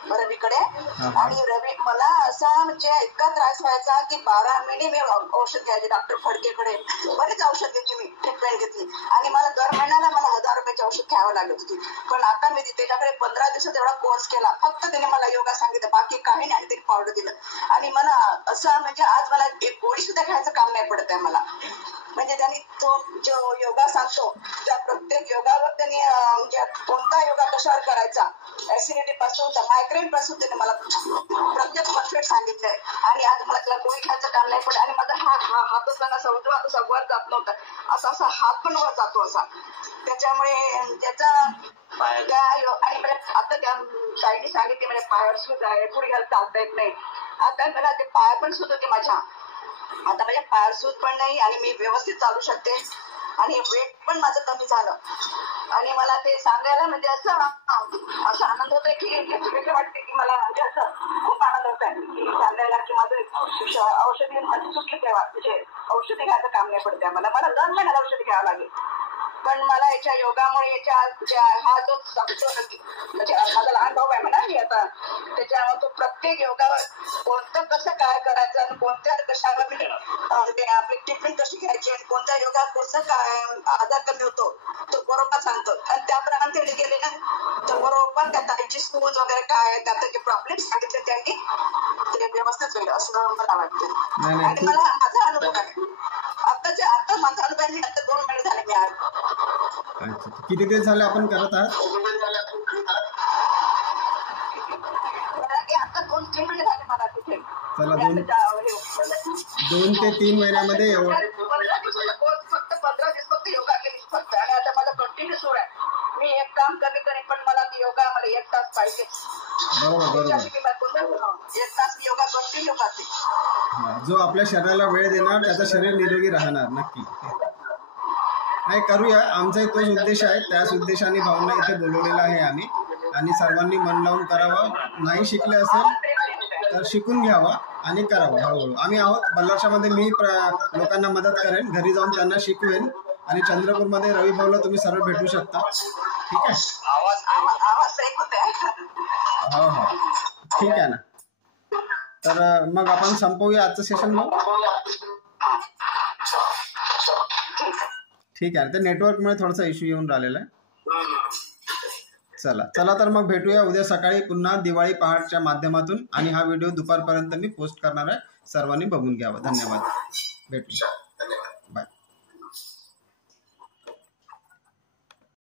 रवीकडे. आणि रवी मला असा म्हणजे इतका त्रास व्हायचा की 12 महिने मी औषध घ्यायचे. डॉक्टर फडकेकडे बरेच औषध घेतली, मी ट्रीटमेंट घेतली आणि मला दर महिन्याला मला 1000 रुपयाची औषध घ्यावं लागत होती. पण आता मी त्याच्याकडे 15 दिवसात एवढा कोर्स केला. फक्त त्याने मला योगा सांगितलं, बाकी काही नाही. आणि ते पावडर दिलं आणि मला असं म्हणजे आज मला एक गोळी सुद्धा घ्यायचं काम नाही पडत आहे मला. म्हणजे त्यांनी तो जो योगा सांगतो त्या प्रत्येक योगावर त्यांनी म्हणजे कोणता योगा कशावर करायचा, ऍसिडिटी पासून तर मायग्रेन पासून त्यांनी मला प्रत्येक परफेक्ट सांगितलंय. आणि आज मला त्याला गोळी घ्यायचं काम नाही पडत. आणि माझा हात असताना असा वर जात नव्हता, असा हात पण वर जातो असा. त्याच्यामुळे त्याचा आणि आता त्या ताईने सांगितले म्हणजे पायावर सूज आहे, गुडघ्याला चालता येत नाही. आता मला ते पाय पण सूज होते माझ्या, आता माझ्या पायावर सूज पण नाही आणि मी व्यवस्थित चालू शकते आणि वेट पण माझं कमी झालं. आणि मला ते सांगायला म्हणजे असं आनंद होतोय की वाटते की मला म्हणजे असं खूप आनंद होत आहे की सांगायला की माझं औषधी माझी चुकी तेव्हा म्हणजे औषधी घ्यायचं काम नाही पडते मला. मला दर महिन्याला औषधी घ्यावं लागेल. पण मला याच्या योगामुळे याच्या हा जो सांगतो म्हणजे माझा लहान भाऊ आहे म्हणा मी आता, त्याच्यामुळे तो प्रत्येक योगावर कोणतं कसं काय करायचं आणि कोणत्या कशावर आपली ट्रीटमेंट कशी घ्यायची आणि कोणत्या योगा कसं काय आजार कमी होतो तो बरोबर सांगतो. आणि त्याप्रमाणे त्यांनी गेले ना तर बरोबर त्या ताईची स्कूल वगैरे काय त्यात जे प्रॉब्लेम सांगितले त्यांनी ते व्यवस्थित होईल असं मला वाटतं. आणि मला माझा अनुभव आहे आता माझा अनुभव आहे. आता 2 महिने झाले मी आज. किती दिवस झाले आपण करत आहात? आता 2-3 महिने झाले मला तिथे. चला 2 ते 3 महिन्यामध्ये फक्त 15 दिवस फक्त योगा केली फक्त. आणि आता मला कंटिन्यू सुरू आहे. मी एक काम कमी करेन पण मला योगा मला 1 तास पाहिजे. बरोबर. 1 तास योगा कंटिन्यू करते. जो आपल्या शरीराला वेळ देणार त्याचं शरीर निरोगी राहणार. नक्की नाही करूया. आमचाही तोच उद्देश आहे. त्याच उद्देशाने भावना इथे बोलवलेला आहे आम्ही. आणि सर्वांनी मन लावून करावं. नाही शिकले असेल तर शिकून घ्यावा आणि करावं हळूहळू. आम्ही आहोत बल्लारशामध्ये. मी लोकांना मदत करेन, घरी जाऊन त्यांना शिकवेन. आणि चंद्रपूरमध्ये रवी भाऊला तुम्ही सर्व भेटू शकता. ठीक आहे? हो ठीक आहे ना. तर मग आपण संपवूया आजचं सेशन मग. ठीक आहे. ते नेटवर्कमुळे थोडासा इश्यू येऊन राहिलेला आहे. चला तर मग भेटूया उद्या सकाळी पुन्हा दिवाळी पहाटच्या माध्यमातून. आणि हा व्हिडिओ दुपारपर्यंत मी पोस्ट करणार आहे. सर्वांनी बघून घ्यावा. धन्यवाद. भेटू.